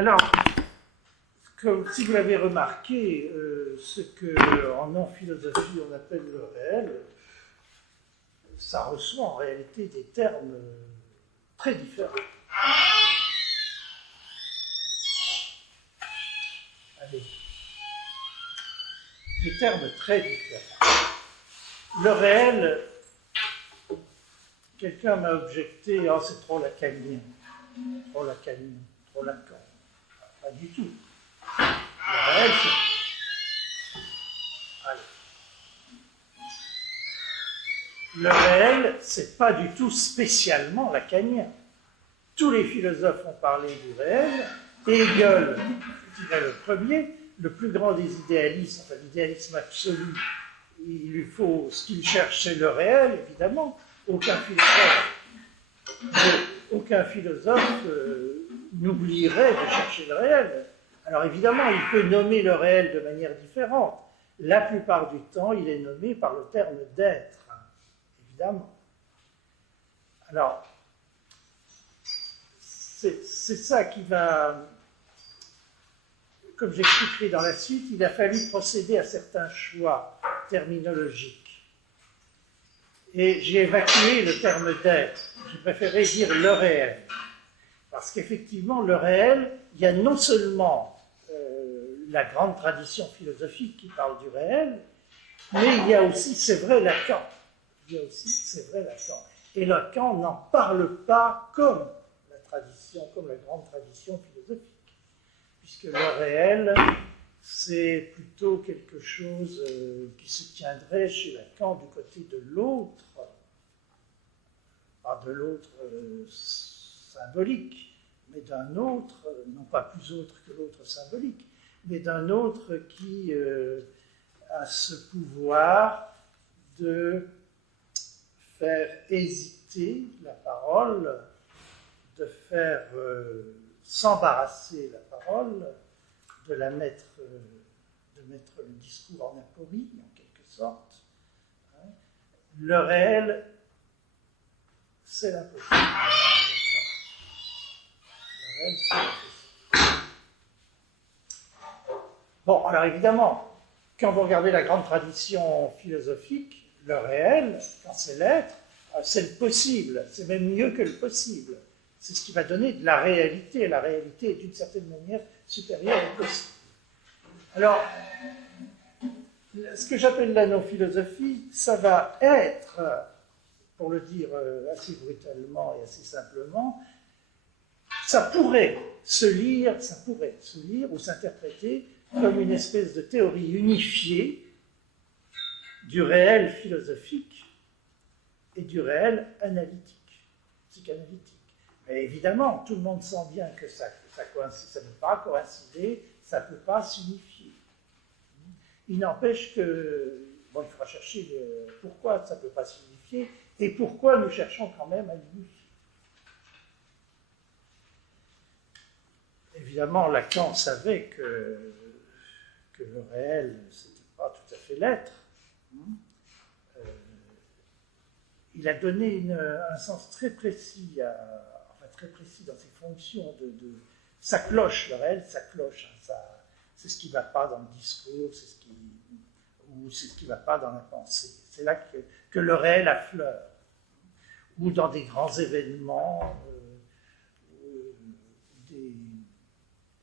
Alors, comme si vous l'avez remarqué, ce qu'en non-philosophie on appelle le réel, ça reçoit en réalité des termes très différents. Allez. Des termes très différents. Le réel, quelqu'un m'a objecté, oh, c'est trop lacanien, trop Lacan. Pas du tout. Le réel, c'est... Allez. Le réel, c'est pas du tout spécialement lacanien. Tous les philosophes ont parlé du réel. Hegel, je dirais le premier, le plus grand des idéalistes, enfin l'idéalisme absolu, il lui faut ce qu'il cherche, c'est le réel, évidemment. Aucun philosophe n'oublierait de chercher le réel. Alors évidemment, il peut nommer le réel de manière différente. La plupart du temps, il est nommé par le terme d'être, évidemment. Alors, c'est ça qui va... Comme j'expliquerai dans la suite, il a fallu procéder à certains choix terminologiques. Et j'ai évacué le terme d'être. J'ai préféré dire le réel. Parce qu'effectivement, le réel, il y a non seulement la grande tradition philosophique qui parle du réel, mais il y a aussi, c'est vrai, Lacan. Et Lacan n'en parle pas comme la tradition, comme la grande tradition philosophique. Puisque le réel, c'est plutôt quelque chose qui se tiendrait chez Lacan du côté de l'autre, pas de l'autre symbolique, mais d'un autre, non pas plus autre que l'autre symbolique, mais d'un autre qui a ce pouvoir de faire hésiter la parole, de faire s'embarrasser la parole, de mettre le discours en aporie, en quelque sorte. Le réel, c'est l'impossible. Le réel, c'est l'impossible. Bon, alors évidemment, quand vous regardez la grande tradition philosophique, le réel, quand c'est l'être, c'est le possible, c'est même mieux que le possible. C'est ce qui va donner de la réalité. La réalité est d'une certaine manière supérieure au possible. Alors, ce que j'appelle la non-philosophie, ça va être, pour le dire assez brutalement et assez simplement, ça pourrait se lire ou s'interpréter comme une espèce de théorie unifiée du réel philosophique et du réel analytique, psychanalytique. Mais évidemment, tout le monde sent bien que ça ne peut pas coïncider, ça ne peut pas s'unifier. Il n'empêche que, bon, il faudra chercher pourquoi ça ne peut pas s'unifier et pourquoi nous cherchons quand même à l'unifier. Évidemment, Lacan savait que le réel, ce n'était pas tout à fait l'être. Il a donné un sens très précis dans ses fonctions ça cloche, le réel, ça cloche. C'est ce qui ne va pas dans le discours, c'est ce qui ne va pas dans la pensée. C'est là que le réel affleure. Ou dans des grands événements,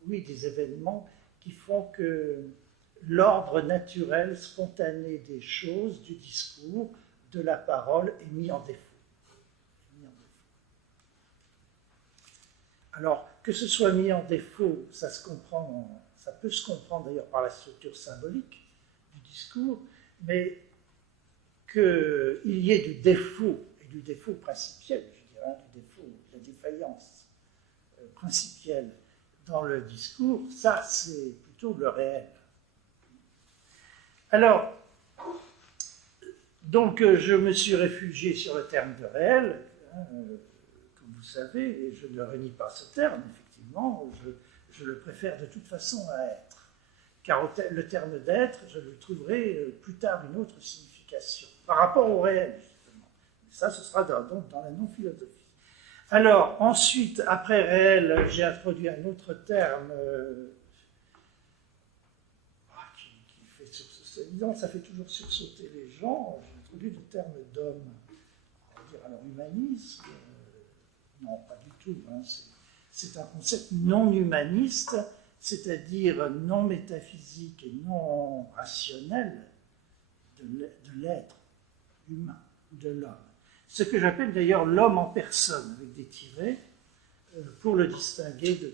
des événements qui font que l'ordre naturel, spontané des choses, du discours, de la parole est mis en défaut. Alors, que ce soit mis en défaut, ça peut se comprendre d'ailleurs par la structure symbolique du discours, mais qu'il y ait du défaut, et du défaut principiel, je dirais, du défaut, de la défaillance principielle dans le discours, ça c'est plutôt le réel. Alors, donc je me suis réfugié sur le terme de réel, comme vous savez, et je ne renie pas ce terme, effectivement, je le préfère de toute façon à être. Car le terme d'être, je lui trouverai plus tard une autre signification, par rapport au réel, justement. Et ça, ce sera donc dans la non-philosophie. Alors, ensuite, après réel, j'ai introduit un autre terme qui fait sursauter, évidemment, ça fait toujours sursauter les gens. J'ai introduit le terme d'homme. On va dire alors humanisme. Non, pas du tout. Hein, c'est un concept non humaniste, c'est-à-dire non métaphysique et non rationnel de l'être humain, de l'homme. Ce que j'appelle d'ailleurs l'homme en personne, avec des tirets, pour le distinguer de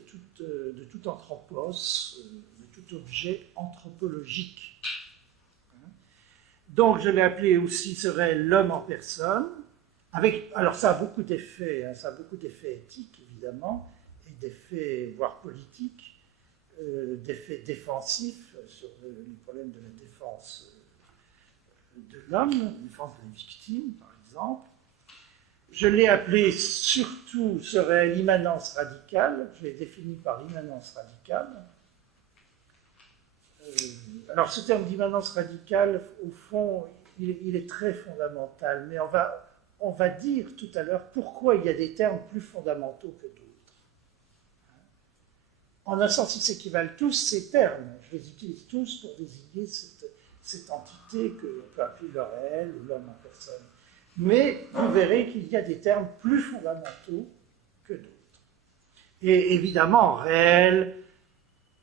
tout anthropos, de tout objet anthropologique. Donc je l'ai appelé aussi, serait l'homme en personne, alors ça a beaucoup d'effets, hein, ça a beaucoup d'effets éthiques évidemment, et d'effets voire politiques, d'effets défensifs sur les problèmes de la défense de l'homme, la défense de la victime par exemple. Je l'ai appelé surtout, serait l'immanence radicale, je l'ai défini par l'immanence radicale. Alors ce terme d'immanence radicale, au fond, il est très fondamental, mais on va dire tout à l'heure pourquoi il y a des termes plus fondamentaux que d'autres. En un sens, ils s'équivalent tous ces termes. Je les utilise tous pour désigner cette entité que l'on peut appeler le réel ou l'homme en personne. Mais vous verrez qu'il y a des termes plus fondamentaux que d'autres. Et évidemment, réel,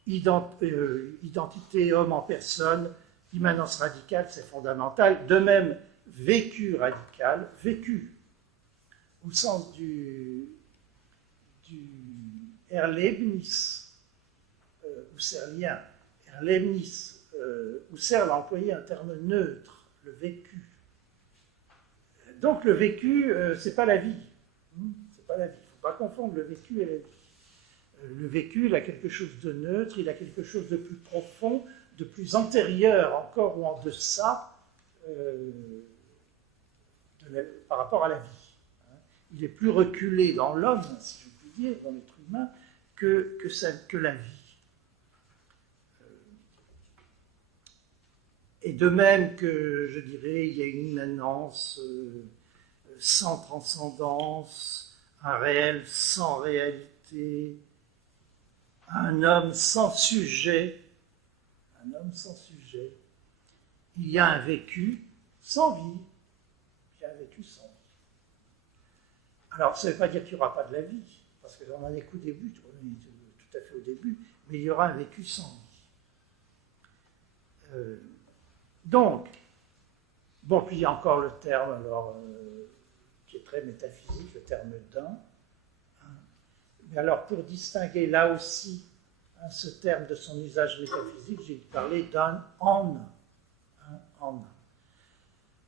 identité, homme en personne, immanence radicale, c'est fondamental. De même, vécu radical, vécu, au sens du Erlebnis, husserlien, Erlebnis, Husserl a employé un terme neutre, le vécu. Donc le vécu, c'est pas la vie. C'est pas la vie. Il ne faut pas confondre le vécu et la vie. Le vécu, il a quelque chose de neutre, il a quelque chose de plus profond, de plus antérieur encore ou en deçà par rapport à la vie. Il est plus reculé dans l'homme, si je puis dire, dans l'être humain, que la vie. Et de même que, je dirais, il y a une immanence sans transcendance, un réel sans réalité, un homme sans sujet, il y a un vécu sans vie, il y a un vécu sans vie. Alors, ça ne veut pas dire qu'il n'y aura pas de la vie, parce que on en est qu'au début, on est tout à fait au début, mais il y aura un vécu sans vie. Donc, bon, puis il y a encore le terme, alors, qui est très métaphysique, le terme d'un. Mais alors, pour distinguer là aussi ce terme de son usage métaphysique, j'ai parlé d'un en un.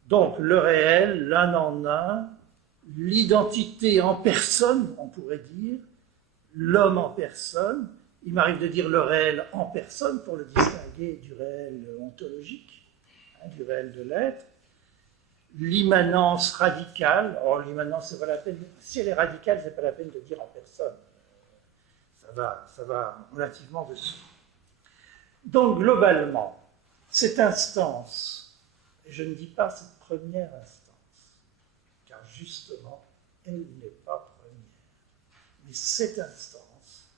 Donc, le réel, l'un en un, l'identité en personne, on pourrait dire, l'homme en personne. Il m'arrive de dire le réel en personne pour le distinguer du réel ontologique, du réel de l'être. L'immanence radicale, or l'immanence, c'est pas la peine, si elle est radicale, c'est pas la peine de dire en personne. Ça va relativement dessous. Donc, globalement, cette instance, et je ne dis pas cette première instance, car justement, elle n'est pas première, mais cette instance,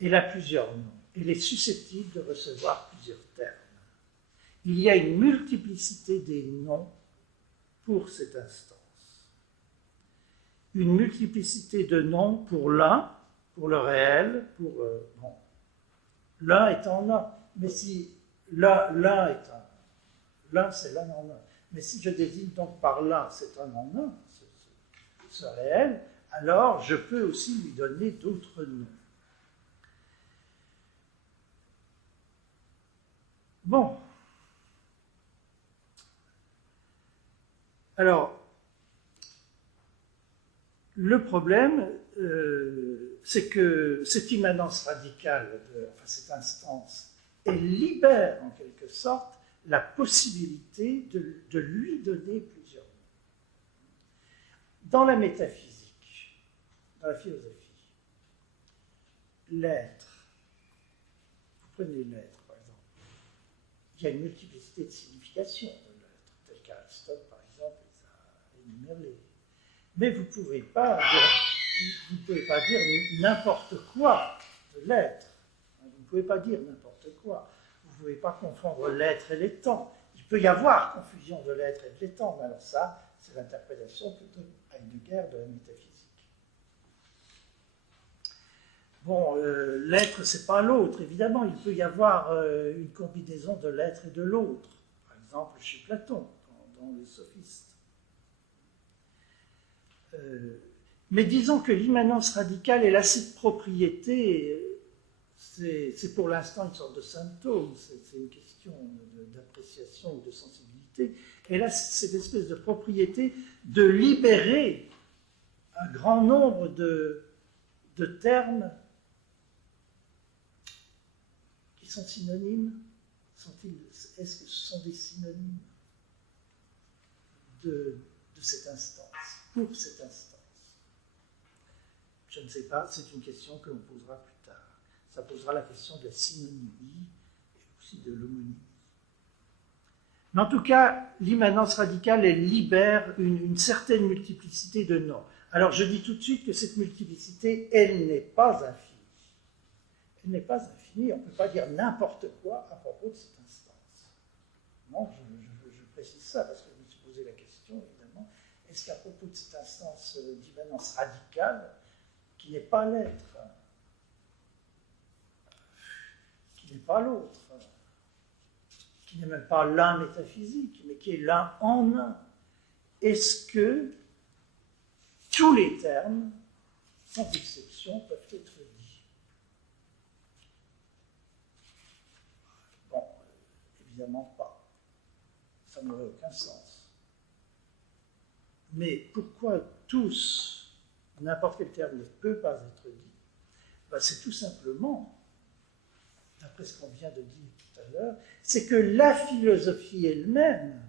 elle a plusieurs noms, elle est susceptible de recevoir plusieurs termes. Il y a une multiplicité des noms pour cette instance. Une multiplicité de noms pour l'un, pour le réel, pour... bon, l'un est en un. Mais si l'un est un... L'un, c'est l'un en un. Mais si je désigne donc par l'un, c'est un en un, ce réel, alors je peux aussi lui donner d'autres noms. Bon. Alors, le problème, c'est que cette immanence radicale, cette instance, elle libère en quelque sorte la possibilité de lui donner plusieurs noms. Dans la métaphysique, dans la philosophie, l'être, vous prenez l'être par exemple, il y a une multiplicité de significations de l'être, tel qu'Aristote par exemple les a énumérées. Mais vous ne pouvez pas dire n'importe quoi de l'être. Vous ne pouvez pas dire n'importe quoi. Vous ne pouvez pas confondre l'être et l'étant. Il peut y avoir confusion de l'être et de l'étant, mais alors ça, c'est l'interprétation que donne Heidegger de la métaphysique. Bon, l'être, c'est pas l'autre, évidemment. Il peut y avoir une combinaison de l'être et de l'autre. Par exemple, chez Platon, dans les sophistes. Mais disons que l'immanence radicale, elle a cette propriété, c'est pour l'instant une sorte de symptôme, c'est une question d'appréciation ou de sensibilité. Elle a cette espèce de propriété de libérer un grand nombre de termes qui sont synonymes. Est-ce que ce sont des synonymes de cette instance, pour cette instance? Je ne sais pas, c'est une question que l'on posera plus tard. Ça posera la question de la synonymie et aussi de l'homonymie. Mais en tout cas, l'immanence radicale, elle libère une certaine multiplicité de noms. Alors je dis tout de suite que cette multiplicité, elle n'est pas infinie. Elle n'est pas infinie, on ne peut pas dire n'importe quoi à propos de cette instance. Non, je précise ça parce que je me suis posé la question, évidemment, est-ce qu'à propos de cette instance d'immanence radicale, qui n'est pas l'être, qui n'est pas l'autre, qui n'est même pas l'un métaphysique, mais qui est l'un en un, est-ce que tous les termes, sans exception, peuvent être dits? Bon, évidemment pas. Ça n'aurait aucun sens. Mais pourquoi tous, n'importe quel terme ne peut pas être dit? Ben, c'est tout simplement, d'après ce qu'on vient de dire tout à l'heure, c'est que la philosophie elle-même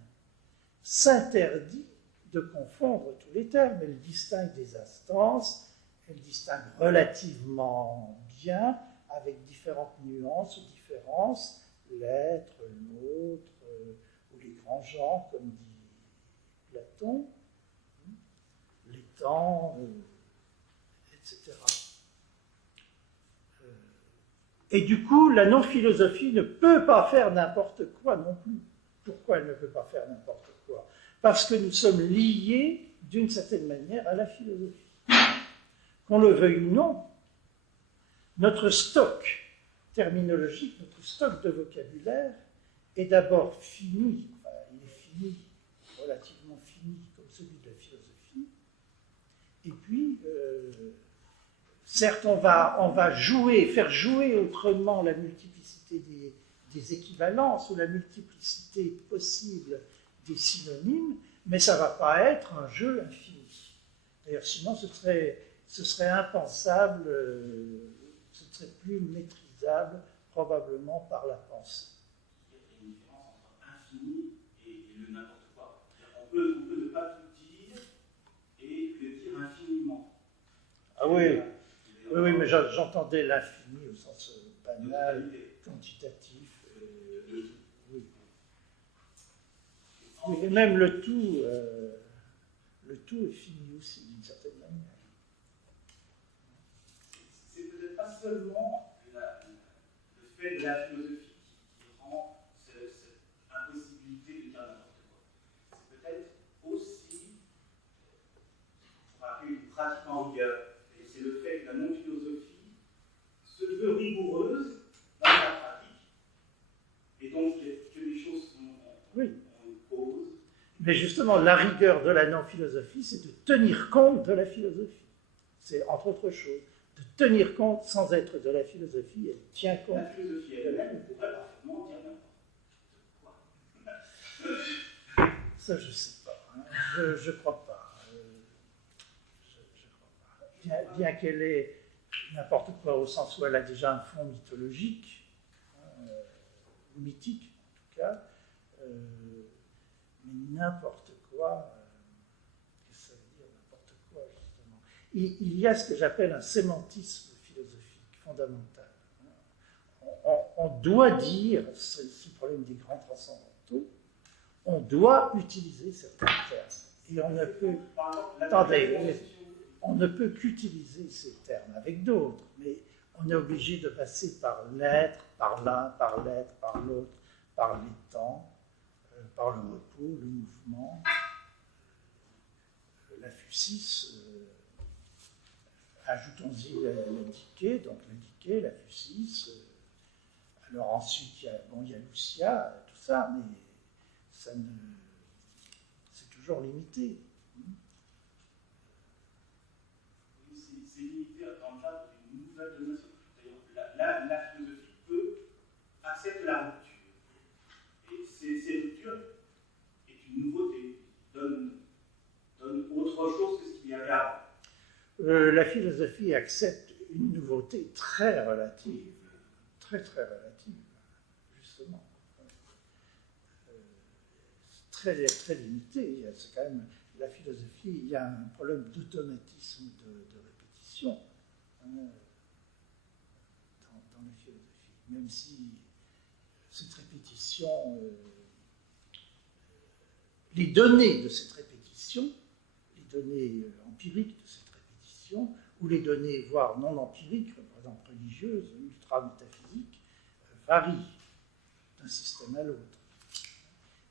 s'interdit de confondre tous les termes. Elle distingue des instances, elle distingue relativement bien, avec différentes nuances ou différences, l'être, l'autre, ou les grands genres, comme dit Platon, l'étant, etc. Et du coup, la non-philosophie ne peut pas faire n'importe quoi non plus. Pourquoi elle ne peut pas faire n'importe quoi? Parce que nous sommes liés, d'une certaine manière, à la philosophie. Qu'on le veuille ou non, notre stock terminologique, notre stock de vocabulaire est d'abord fini, enfin, il est fini, relativement fini, comme celui de la philosophie, et puis, certes, on va faire jouer autrement la multiplicité des équivalences ou la multiplicité possible des synonymes, mais ça ne va pas être un jeu infini. D'ailleurs, sinon, ce serait impensable, ce ne serait plus maîtrisable probablement par la pensée. Il y a une différence entre infini et le n'importe quoi. On peut ne pas tout dire et le dire infiniment. Ah oui. Oui, mais j'entendais l'infini au sens banal, quantitatif. Oui. Oui, et même le tout est fini aussi, d'une certaine manière. C'est peut-être pas seulement le fait de la philosophie qui rend cette impossibilité de dire n'importe quoi. C'est peut-être aussi, on va appeler une pratique en rigueur. C'est le fait que la non-philosophie se veut rigoureuse dans la pratique, et donc que les choses ont une cause. Mais justement, la rigueur de la non-philosophie, c'est de tenir compte de la philosophie. C'est, entre autres choses, de tenir compte sans être de la philosophie, elle tient compte. La philosophie elle-même pourrait parfaitement dire n'importe quoi. Ça, je ne sais pas. Hein. Je ne crois pas. Bien qu'elle ait n'importe quoi au sens où elle a déjà un fond mythologique, mythique en tout cas, mais n'importe quoi, qu'est-ce que ça veut dire n'importe quoi justement? Il y a ce que j'appelle un sémantisme philosophique fondamental. On doit dire, c'est le problème des grands transcendantaux, on doit utiliser certains termes. Et on ne peut, Par exemple, attendez, on ne peut qu'utiliser ces termes avec d'autres, mais on est obligé de passer par l'être, par l'un, par l'être, par l'autre, par les temps, par le repos, le mouvement, la fusis, ajoutons-y la diké, donc la diké, la fusis. Alors ensuite, il y a Lucia, tout ça, mais ça ne, c'est toujours limité. Oui, c'est limité dans le cadre d'une nouvelle donation. D'ailleurs, la philosophie accepte la rupture. Et ces ruptures est une nouveauté, donne autre chose que ce qu'il y avait avant. La philosophie accepte une nouveauté très relative, très très relative, justement. Très, très limitée. C'est quand même la philosophie, il y a un problème d'automatisme de répétition dans la philosophie. Même si cette répétition, les données de cette répétition, les données empiriques de cette répétition, ou les données, voire non empiriques, par exemple religieuses, ultra-métaphysiques, varient d'un système à l'autre.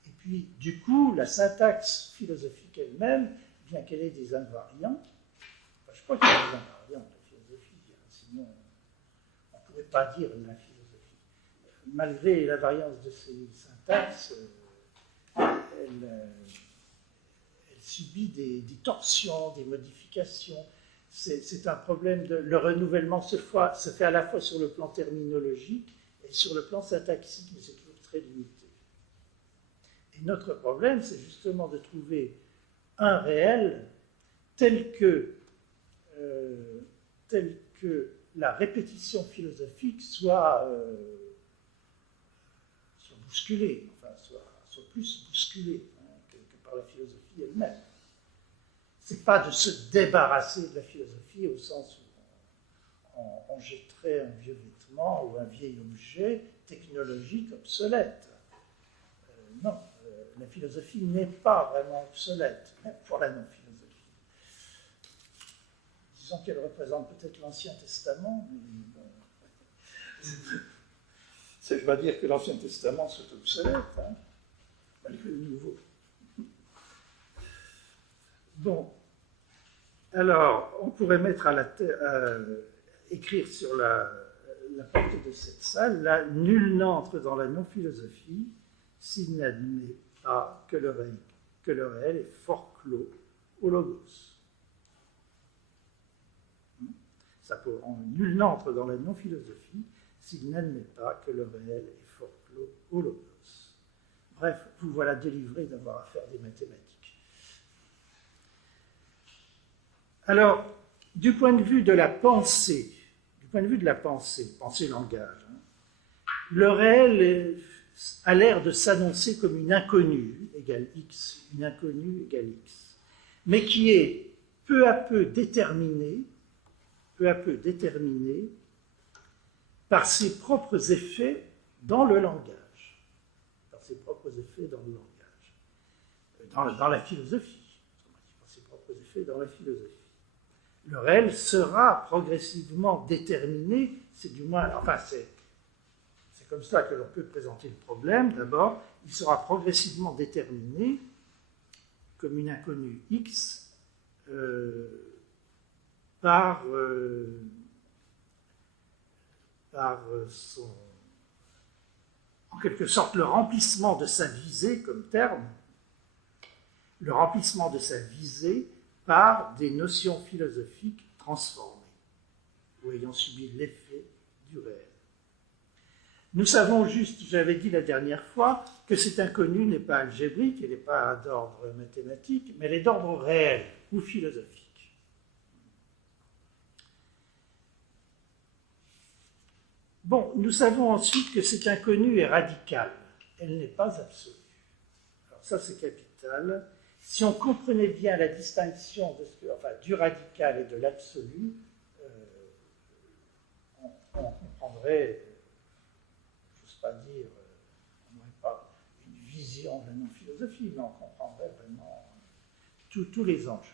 Et puis, du coup, la syntaxe philosophique elle-même, bien qu'elle ait des invariants, enfin, je crois qu'il y a des invariants de la philosophie, sinon on ne pourrait pas dire la philosophie. Malgré la variance de ces syntaxes, elle subit des torsions, des modifications. C'est un problème le renouvellement se fait à la fois sur le plan terminologique et sur le plan syntaxique, mais c'est toujours très limité. Et notre problème, c'est justement de trouver un réel tel que la répétition philosophique soit bousculée, enfin, soit plus bousculée que par la philosophie elle-même. Ce n'est pas de se débarrasser de la philosophie au sens où on jetterait un vieux vêtement ou un vieil objet technologique obsolète. Non, la philosophie n'est pas vraiment obsolète, même pour la non-philosophie. Disons qu'elle représente peut-être l'Ancien Testament, mais bon, ça ne veut pas dire que l'Ancien Testament soit obsolète, hein, malgré le Nouveau. Bon, alors, on pourrait mettre écrire sur la porte de cette salle, là, nul n'entre dans la non-philosophie s'il n'admet pas que le réel est fort clos au logos. Nul n'entre dans la non-philosophie s'il n'admet pas que le réel est fort clos au logos. Bref, vous voilà délivré d'avoir à faire des mathématiques. Alors, du point de vue de la pensée, pensée-langage, le réel a l'air de s'annoncer comme une inconnue égale x, une inconnue égale x, mais qui est peu à peu déterminée par ses propres effets dans le langage, dans la philosophie, par ses propres effets dans la philosophie. Le réel sera progressivement déterminé, c'est du moins, enfin c'est comme ça que l'on peut présenter le problème. D'abord, il sera progressivement déterminé comme une inconnue x par son, en quelque sorte, le remplissement de sa visée comme terme, le remplissement de sa visée par des notions philosophiques transformées ou ayant subi l'effet du réel. Nous savons juste, j'avais dit la dernière fois, que cet inconnu n'est pas algébrique, elle n'est pas d'ordre mathématique, mais elle est d'ordre réel ou philosophique. Bon, nous savons ensuite que cet inconnu est radical, elle n'est pas absolue. Alors ça, c'est capital. Si on comprenait bien la distinction du radical et de l'absolu, on comprendrait, j'ose pas dire, on n'aurait pas une vision de la non-philosophie, mais on comprendrait vraiment tous les enjeux.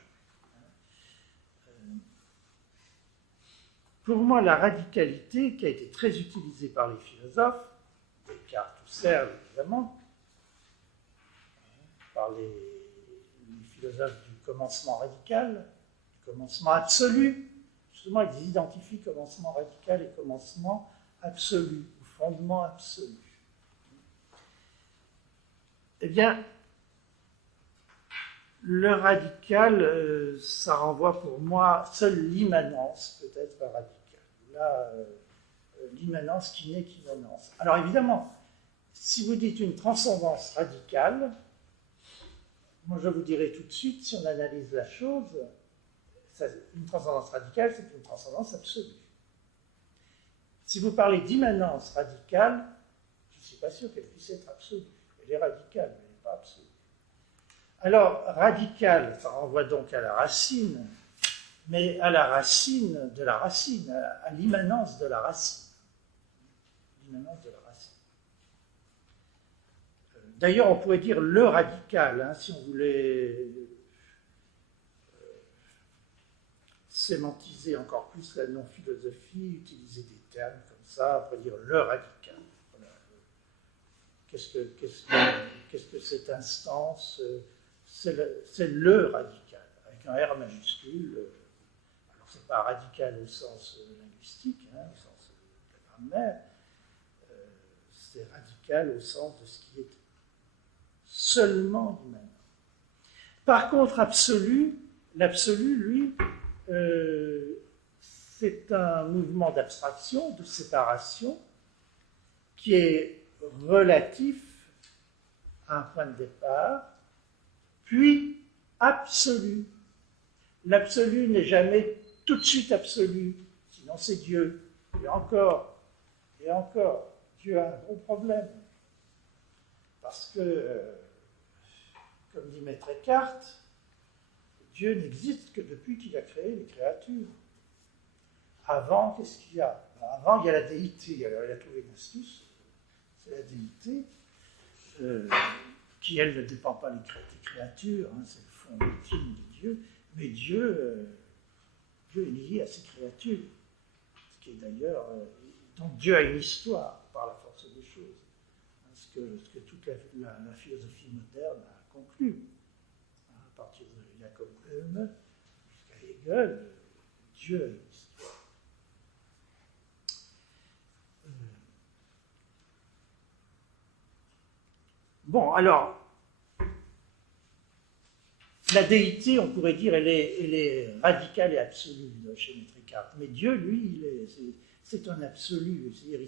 Pour moi, la radicalité, qui a été très utilisée par les philosophes, Descartes, Husserl, évidemment, par les philosophes du commencement radical, du commencement absolu, justement, ils identifient commencement radical et commencement absolu, ou fondement absolu. Eh bien, le radical, ça renvoie pour moi, seule l'immanence peut être radicale. Là, l'immanence qui n'est qu'immanence. Alors évidemment, si vous dites une transcendance radicale, moi je vous dirai tout de suite, si on analyse la chose, une transcendance radicale, c'est une transcendance absolue. Si vous parlez d'immanence radicale, je ne suis pas sûr qu'elle puisse être absolue. Elle est radicale, mais elle n'est pas absolue. Alors, radical, ça renvoie donc à la racine, mais à la racine de la racine, à l'immanence de la racine. L'immanence de la racine. D'ailleurs, on pourrait dire le radical, hein, si on voulait sémantiser encore plus la non-philosophie, utiliser des termes comme ça, on pourrait dire le radical. Voilà. Qu'est-ce que cette instance c'est le radical, avec un R majuscule. Alors, ce n'est pas radical au sens linguistique, hein, au sens de la grammaire, c'est radical au sens de ce qui est seulement immanent. Par contre, l'absolu, lui, c'est un mouvement d'abstraction, de séparation, qui est relatif à un point de départ, puis absolu. L'absolu n'est jamais tout de suite absolu, sinon c'est Dieu. Et encore, Dieu a un gros problème. Parce que, comme dit Maître Eckhart, Dieu n'existe que depuis qu'il a créé les créatures. Avant, qu'est-ce qu'il y a? Avant, il y a la déité. Alors, il a trouvé une astuce, c'est la déité, qui, elle, ne dépend pas des créatures, hein, c'est le fond ultime de Dieu, mais Dieu est lié à ses créatures, ce qui est d'ailleurs... donc Dieu a une histoire par la force des choses, hein, ce que toute la philosophie moderne a conclu. Hein, à partir de Jacob Böhme jusqu'à Hegel, Dieu a une histoire. Bon, alors, la déité, on pourrait dire, elle est radicale et absolue chez Maître Eckhart. Mais Dieu, lui, c'est un absolu. C'est-à-dire,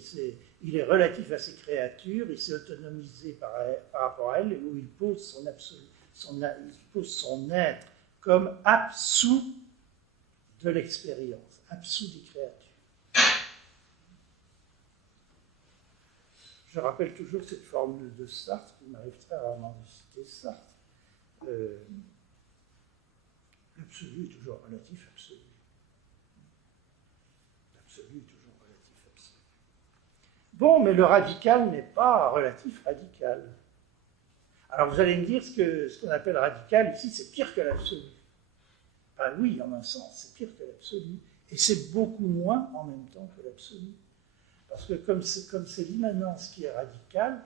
il est relatif à ses créatures, il s'est autonomisé par rapport à elles, où il pose son absolu, il pose son être comme absous de l'expérience, absous des créatures. Je rappelle toujours cette formule de Sartre, il m'arrive très rarement de citer Sartre. L'absolu est toujours relatif absolu. L'absolu est toujours relatif absolu. Bon, mais le radical n'est pas relatif radical. Alors vous allez me dire ce qu'on appelle radical ici, c'est pire que l'absolu. Ben oui, en un sens, c'est pire que l'absolu. Et c'est beaucoup moins en même temps que l'absolu. Parce que comme c'est l'immanence qui est radicale,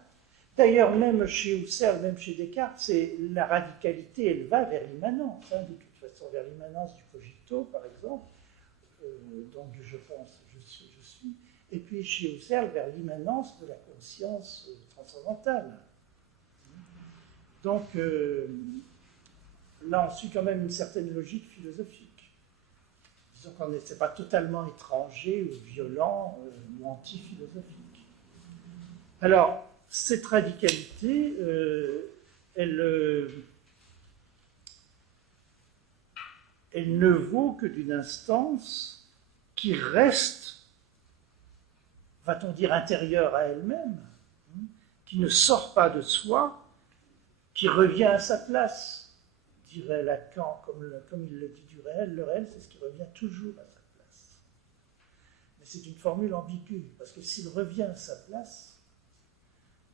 d'ailleurs même chez Husserl, même chez Descartes, c'est la radicalité, elle va vers l'immanence, hein, de toute façon, vers l'immanence du cogito, par exemple, donc je pense, je suis, et puis chez Husserl, vers l'immanence de la conscience transcendantale. Donc là, on suit quand même une certaine logique philosophique. Disons qu'on n'est pas totalement étranger ou violent ou anti-philosophique. Alors, cette radicalité, elle ne vaut que d'une instance qui reste, va-t-on dire, intérieure à elle-même, qui ne sort pas de soi, qui revient à sa place. Dirait Lacan, comme il le dit du réel, le réel, c'est ce qui revient toujours à sa place. Mais c'est une formule ambiguë, parce que s'il revient à sa place,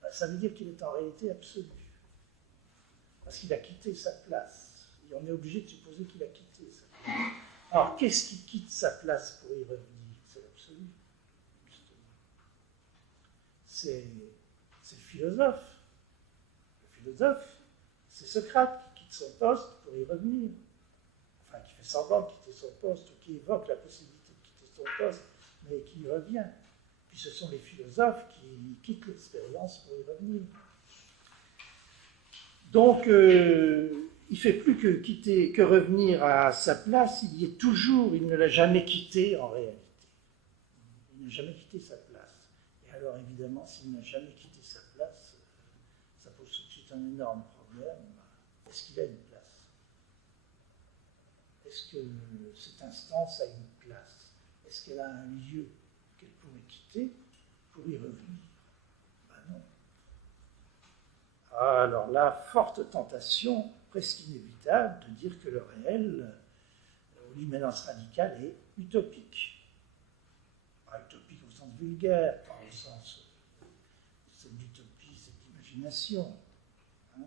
ben, ça veut dire qu'il est en réalité absolu. Parce qu'il a quitté sa place. Et on est obligé de supposer qu'il a quitté sa place. Alors, qu'est-ce qui quitte sa place pour y revenir? C'est l'absolu, justement. C'est le philosophe. Le philosophe, c'est Socrate qui quitte son poste pour y revenir. Enfin, qui fait semblant de quitter son poste, ou qui évoque la possibilité de quitter son poste, mais qui y revient. Puis ce sont les philosophes qui quittent l'expérience pour y revenir. Donc, il ne fait plus que revenir à sa place, il y est toujours, il ne l'a jamais quitté en réalité. Il n'a jamais quitté sa place. Et alors, évidemment, s'il n'a jamais quitté sa place, ça pose tout de suite un énorme problème. Est-ce qu'il a une place? Est-ce que cette instance a une place? Est-ce qu'elle a un lieu qu'elle pourrait quitter pour y revenir? Ben non. Alors la forte tentation, presque inévitable, de dire que le réel, ou l'immanence radicale, est utopique. Pas utopique au sens vulgaire, pas au sens c'est l'utopie, c'est l'imagination, hein,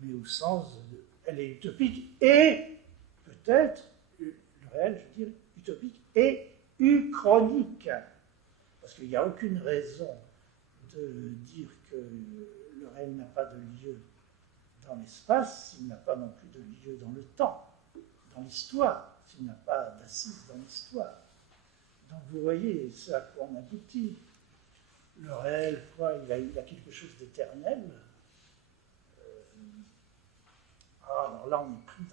mais au sens elle est utopique et peut-être le réel, je veux dire, utopique et uchronique. Parce qu'il n'y a aucune raison de dire que le réel n'a pas de lieu dans l'espace s'il n'a pas non plus de lieu dans le temps, dans l'histoire, s'il n'a pas d'assise dans l'histoire. Donc vous voyez ce à quoi on aboutit. Le réel, quoi, il a quelque chose d'éternel. Alors là, on est pris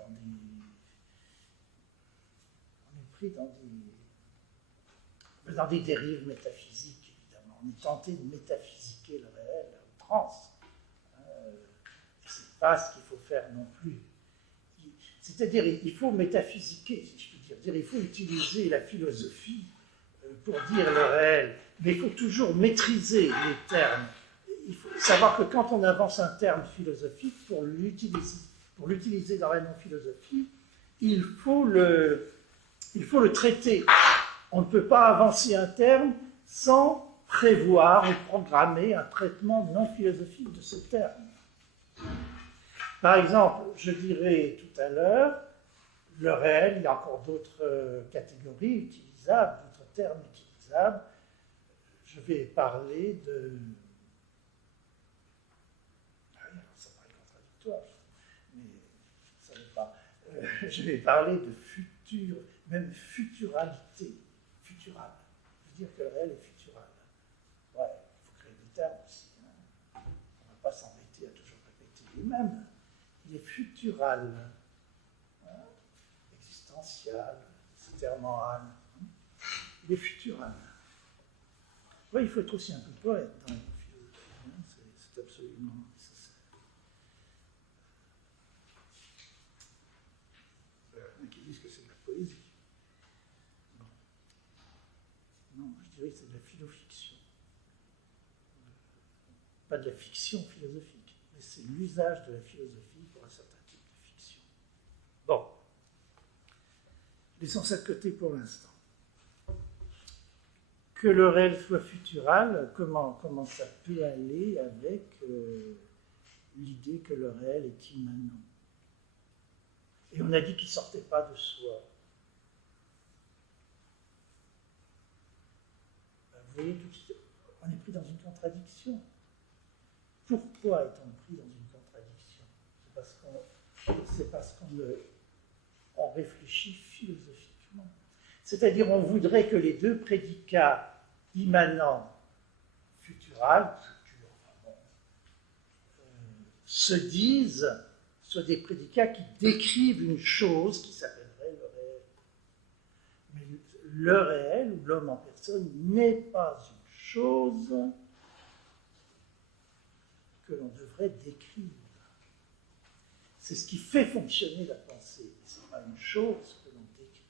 dans des dérives métaphysiques, évidemment. On est tenté de métaphysiquer le réel à outrance. Ce n'est pas ce qu'il faut faire non plus. C'est-à-dire, il faut métaphysiquer, si je puis dire. Il faut utiliser la philosophie pour dire le réel, mais il faut toujours maîtriser les termes. Il faut savoir que quand on avance un terme philosophique, pour l'utiliser dans la non-philosophie, il faut le traiter. On ne peut pas avancer un terme sans prévoir ou programmer un traitement non philosophique de ce terme. Par exemple, je dirais tout à l'heure, le réel, il y a encore d'autres catégories utilisables, d'autres termes utilisables. Je vais parler de... ça paraît contradictoire, mais je ne savais pas. Je vais parler de futur, même futuralité, futural. Je veux dire que le réel est futural. Ouais, il faut créer des termes aussi. Hein. On ne va pas s'embêter à toujours répéter les mêmes. Il est futural, hein, existentiel, extermoral. Hein. Il est futural. Oui, il faut être aussi un peu poète dans la philosophie. Hein. C'est absolument nécessaire. Il y en a qui disent que c'est de la poésie. Non, je dirais que c'est de la philofiction. Pas de la fiction philosophique, mais c'est l'usage de la philosophie pour un certain type de fiction. Bon. Laissons ça de côté pour l'instant. Que le réel soit futural, comment ça peut aller avec l'idée que le réel est immanent? Et on a dit qu'il ne sortait pas de soi. Vous voyez, tout de suite, on est pris dans une contradiction. Pourquoi est-on pris dans une contradiction? C'est parce qu'on réfléchit philosophiquement. C'est-à-dire, on voudrait que les deux prédicats immanents, futural, se disent, soient des prédicats qui décrivent une chose qui s'appellerait le réel. Mais le réel, ou l'homme en personne, n'est pas une chose que l'on devrait décrire. C'est ce qui fait fonctionner la pensée. Ce n'est pas une chose que l'on décrit.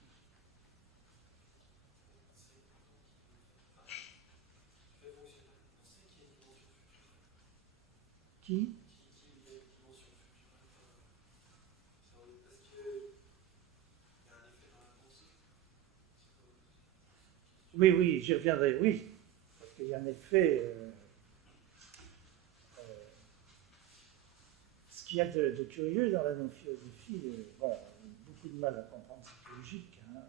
Qui? Oui, j'y reviendrai, oui. Parce qu'il y a un effet... qu'il y a de curieux dans la non-philosophie, bon, beaucoup de mal à comprendre cette logique, hein,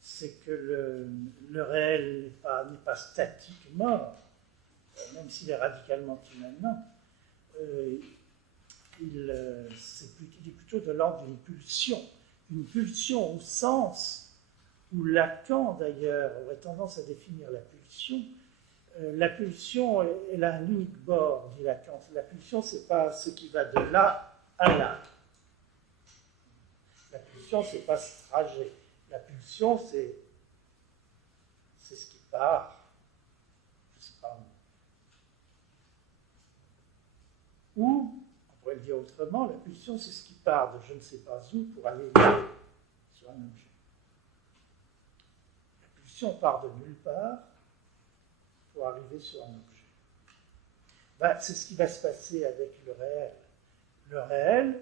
c'est que le réel n'est pas statique mort, même s'il est radicalement immanent. Il est plutôt de l'ordre d'une pulsion au sens où Lacan, d'ailleurs, aurait tendance à définir la pulsion. La pulsion, elle a un unique bord, dit Lacan. La pulsion, ce n'est pas ce qui va de là à là. La pulsion, ce n'est pas ce trajet. La pulsion, c'est ce qui part, je ne sais pas où. Ou, on pourrait le dire autrement, la pulsion, c'est ce qui part de je ne sais pas où pour aller sur un objet. La pulsion part de nulle part pour arriver sur un objet. Ben, c'est ce qui va se passer avec le réel. Le réel,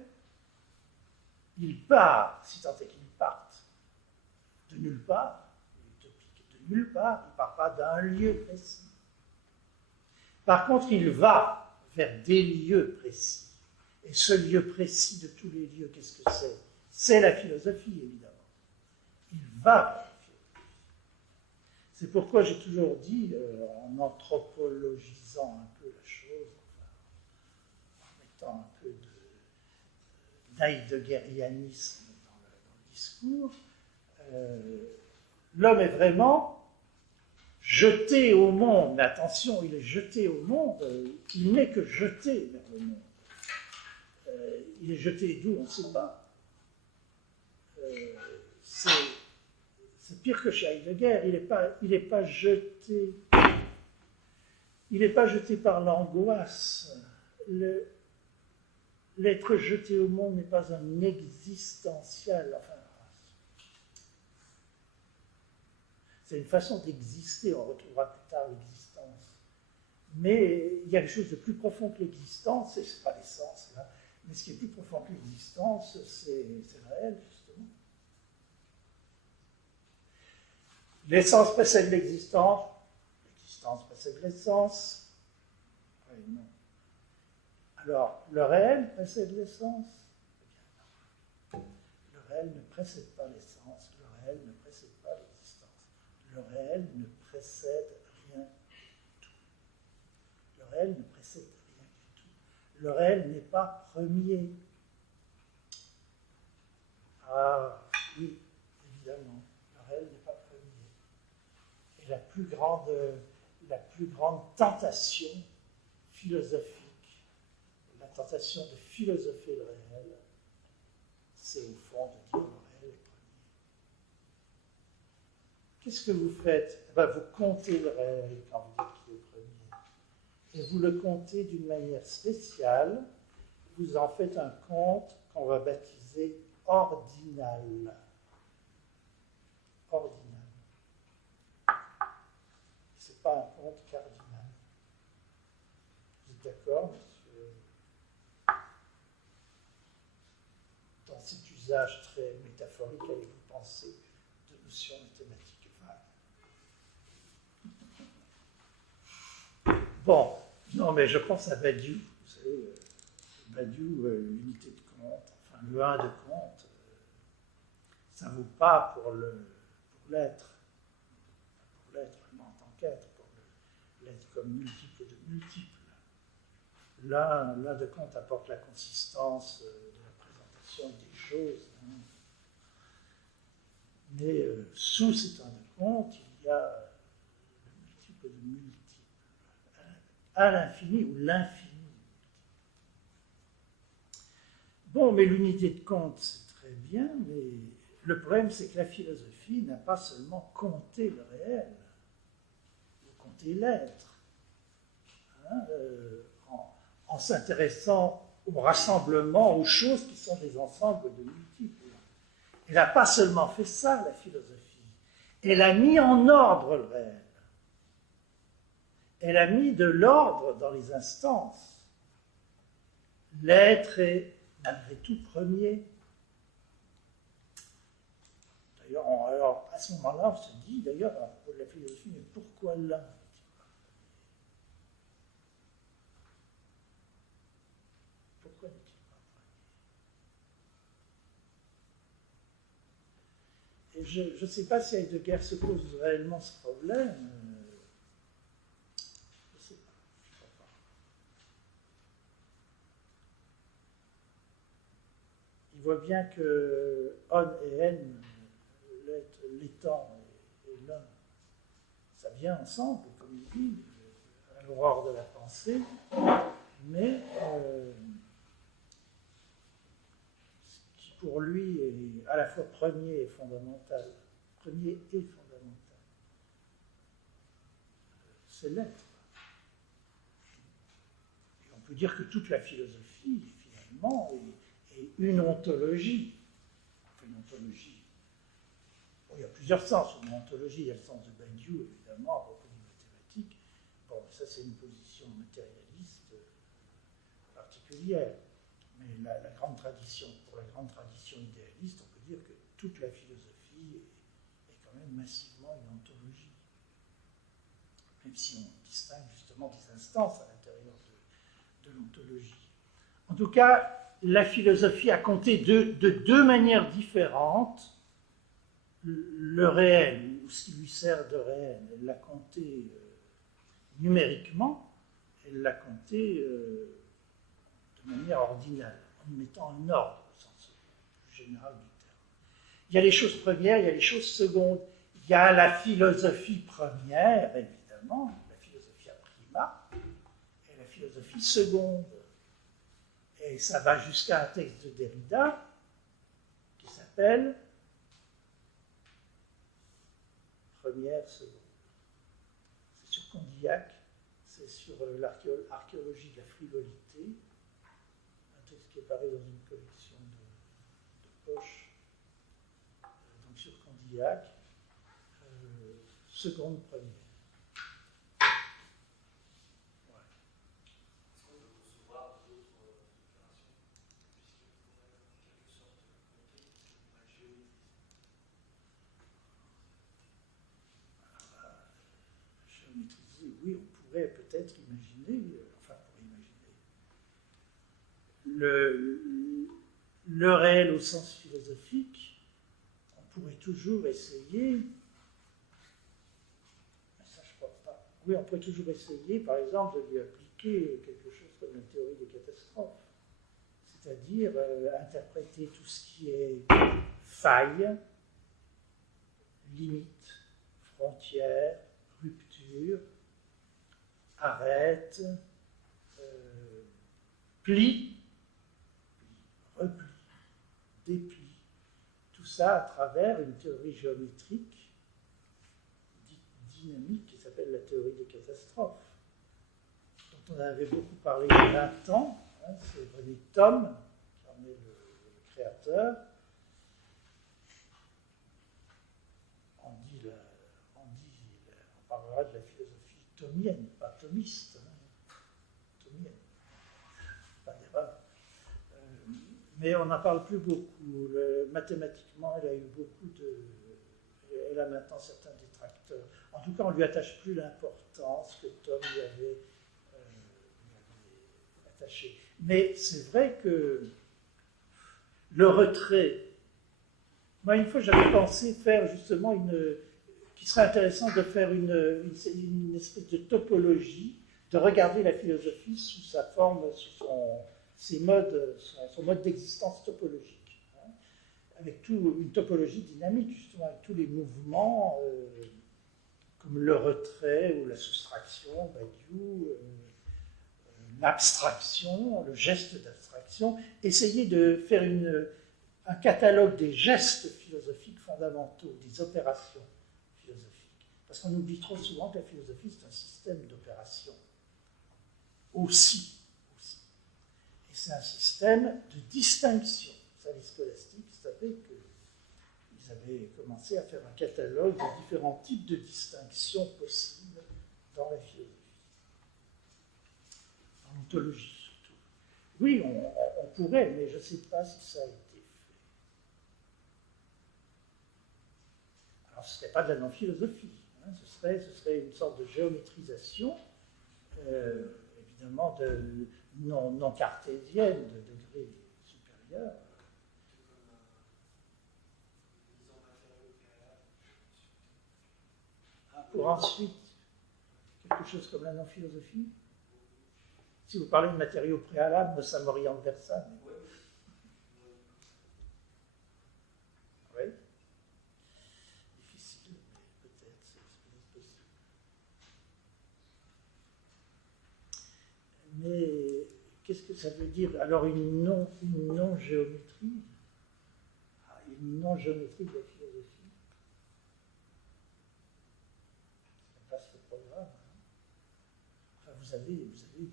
il part, si tant est qu'il parte, de nulle part, utopique, de nulle part, il ne part pas d'un lieu précis. Par contre, il va vers des lieux précis. Et ce lieu précis de tous les lieux, qu'est-ce que c'est? C'est la philosophie, évidemment. Il va vers la philosophie. C'est pourquoi j'ai toujours dit, en anthropologisant un peu la chose, enfin, en mettant un peu d'heidegerianisme dans le discours, l'homme est vraiment jeté au monde. Mais attention, il est jeté au monde, il n'est que jeté vers le monde. Il est jeté d'où, on ne sait pas. C'est pire que chez Heidegger, il n'est pas jeté. Il n'est pas jeté par l'angoisse. L'être jeté au monde n'est pas un existentiel. Enfin, c'est une façon d'exister, on retrouvera plus tard l'existence. Mais il y a quelque chose de plus profond que l'existence, et ce n'est pas l'essence là, mais ce qui est plus profond que l'existence, c'est le réel, justement. L'essence précède l'existence précède l'essence. Oui, non. Alors, le réel précède l'essence? Eh bien, non. Le réel ne précède pas l'essence, le réel ne précède pas l'existence. Le réel ne précède rien du tout. Le réel ne précède rien du tout. Le réel n'est pas premier. Ah, oui, évidemment, le réel n'est pas premier. Et la plus grande tentation philosophique, la tentation de philosopher le réel, c'est au fond de dire le réel est premier. Qu'est-ce que vous faites? Eh bien, vous comptez le réel quand vous dites qu'il est premier. Et vous le comptez d'une manière spéciale. Vous en faites un compte qu'on va baptiser ordinal. Ordinal. Ce n'est pas un compte cardinal. Vous êtes d'accord, monsieur? Dans cet usage très métaphorique, allez-vous penser de notions mathématiques vagues? Bon, non, mais je pense à Badiou. Vous savez, Badiou, l'unité de compte, enfin le 1 de compte, ça ne vaut pas pour l'être. Pour l'être, en tant qu'être, pour l'être comme multiple de multiples. L'un de compte apporte la consistance de la présentation des choses. Hein. Mais sous cet un de compte, il y a le multiple de multiples. À l'infini ou l'infini. Bon, mais l'unité de compte, c'est très bien, mais le problème, c'est que la philosophie n'a pas seulement compté le réel, ou compté l'être. Hein, en s'intéressant au rassemblement, aux choses qui sont des ensembles de multiples. Elle n'a pas seulement fait ça, la philosophie. Elle a mis en ordre le réel. Elle a mis de l'ordre dans les instances. L'être est malgré tout premier. D'ailleurs, alors, à ce moment-là, on se dit, d'ailleurs, pour la philosophie, mais pourquoi là? je ne sais pas si Heidegger se pose réellement ce problème. Je ne sais pas. Je crois pas. Il voit bien que on et n, l'étant et l'un, ça vient ensemble, comme il dit, à l'aurore de la pensée, mais ce qui pour lui est à la fois premier et fondamental, c'est l'être. Et on peut dire que toute la philosophie, finalement, est une ontologie. Enfin, une ontologie. Bon, il y a plusieurs sens. Une ontologie, il y a le sens de Badiou, évidemment, à propos des mathématiques. Bon, ça, c'est une position matérialiste particulière. Mais la grande tradition, pour la grande tradition idéaliste, on peut dire que toute la philosophie est quand même massivement une ontologie. Même si on distingue justement des instances à l'intérieur de l'ontologie. En tout cas, la philosophie a compté de deux manières différentes le réel, ou ce qui lui sert de réel. Elle l'a compté numériquement, elle l'a compté de manière ordinale, en y mettant un ordre au sens plus général du terme. Il y a les choses premières, il y a les choses secondes. Il y a la philosophie première, évidemment, la philosophie a prima, et la philosophie seconde. Et ça va jusqu'à un texte de Derrida qui s'appelle Première, seconde. C'est sur Condillac, c'est sur l'archéologie de la frivolité, un texte qui est paru dans une collection de poches, donc sur Condillac, seconde, première. Oui, on pourrait peut-être imaginer, enfin, pour imaginer, le réel au sens philosophique, on pourrait toujours essayer, mais ça je crois pas, oui, on pourrait toujours essayer, par exemple, de lui appliquer quelque chose comme la théorie des catastrophes, c'est-à-dire interpréter tout ce qui est faille, limite, frontière, rupture, arrête, pli, repli, dépli, tout ça à travers une théorie géométrique dynamique qui s'appelle la théorie des catastrophes, dont on avait beaucoup parlé il y a 20 ans, hein, c'est René Thom, qui en est le créateur. On parlera de la philosophie thomienne, pas thomiste, hein, thomienne, pas d'erreur. Mais on n'en parle plus beaucoup. Mathématiquement, elle a maintenant certains détracteurs. En tout cas, on ne lui attache plus l'importance que Thom lui avait attachée. Mais c'est vrai que le retrait. Moi, une fois, j'avais pensé faire justement qu'il serait intéressant de faire une espèce de topologie, de regarder la philosophie sous sa forme, sous son mode d'existence topologique, hein, avec une topologie dynamique, justement, avec tous les mouvements, comme le retrait ou la soustraction, Badiou, l'abstraction, le geste d'abstraction, essayer de faire un catalogue des gestes philosophiques fondamentaux, des opérations philosophiques. Parce qu'on oublie trop souvent que la philosophie, c'est un système d'opérations. Aussi. Et c'est un système de distinction. Ça, les scolastiques savaient qu'ils avaient commencé à faire un catalogue de différents types de distinctions possibles dans la philosophie. Dans l'ontologie, surtout. Oui, on pourrait, mais je ne sais pas si ça a été fait. Alors, ce ne serait pas de la non-philosophie. Hein, ce serait une sorte de géométrisation, évidemment, non cartésienne, de degré supérieur. pour ensuite quelque chose comme la non-philosophie. Si vous parlez de matériaux préalables, ça m'oriente vers ça. Mais... oui. Difficile, mais peut-être, c'est possible. Mais qu'est-ce que ça veut dire? Alors une non-géométrie, une non-géométrie de la philosophie. C'est un vaste programme. Enfin, vous avez des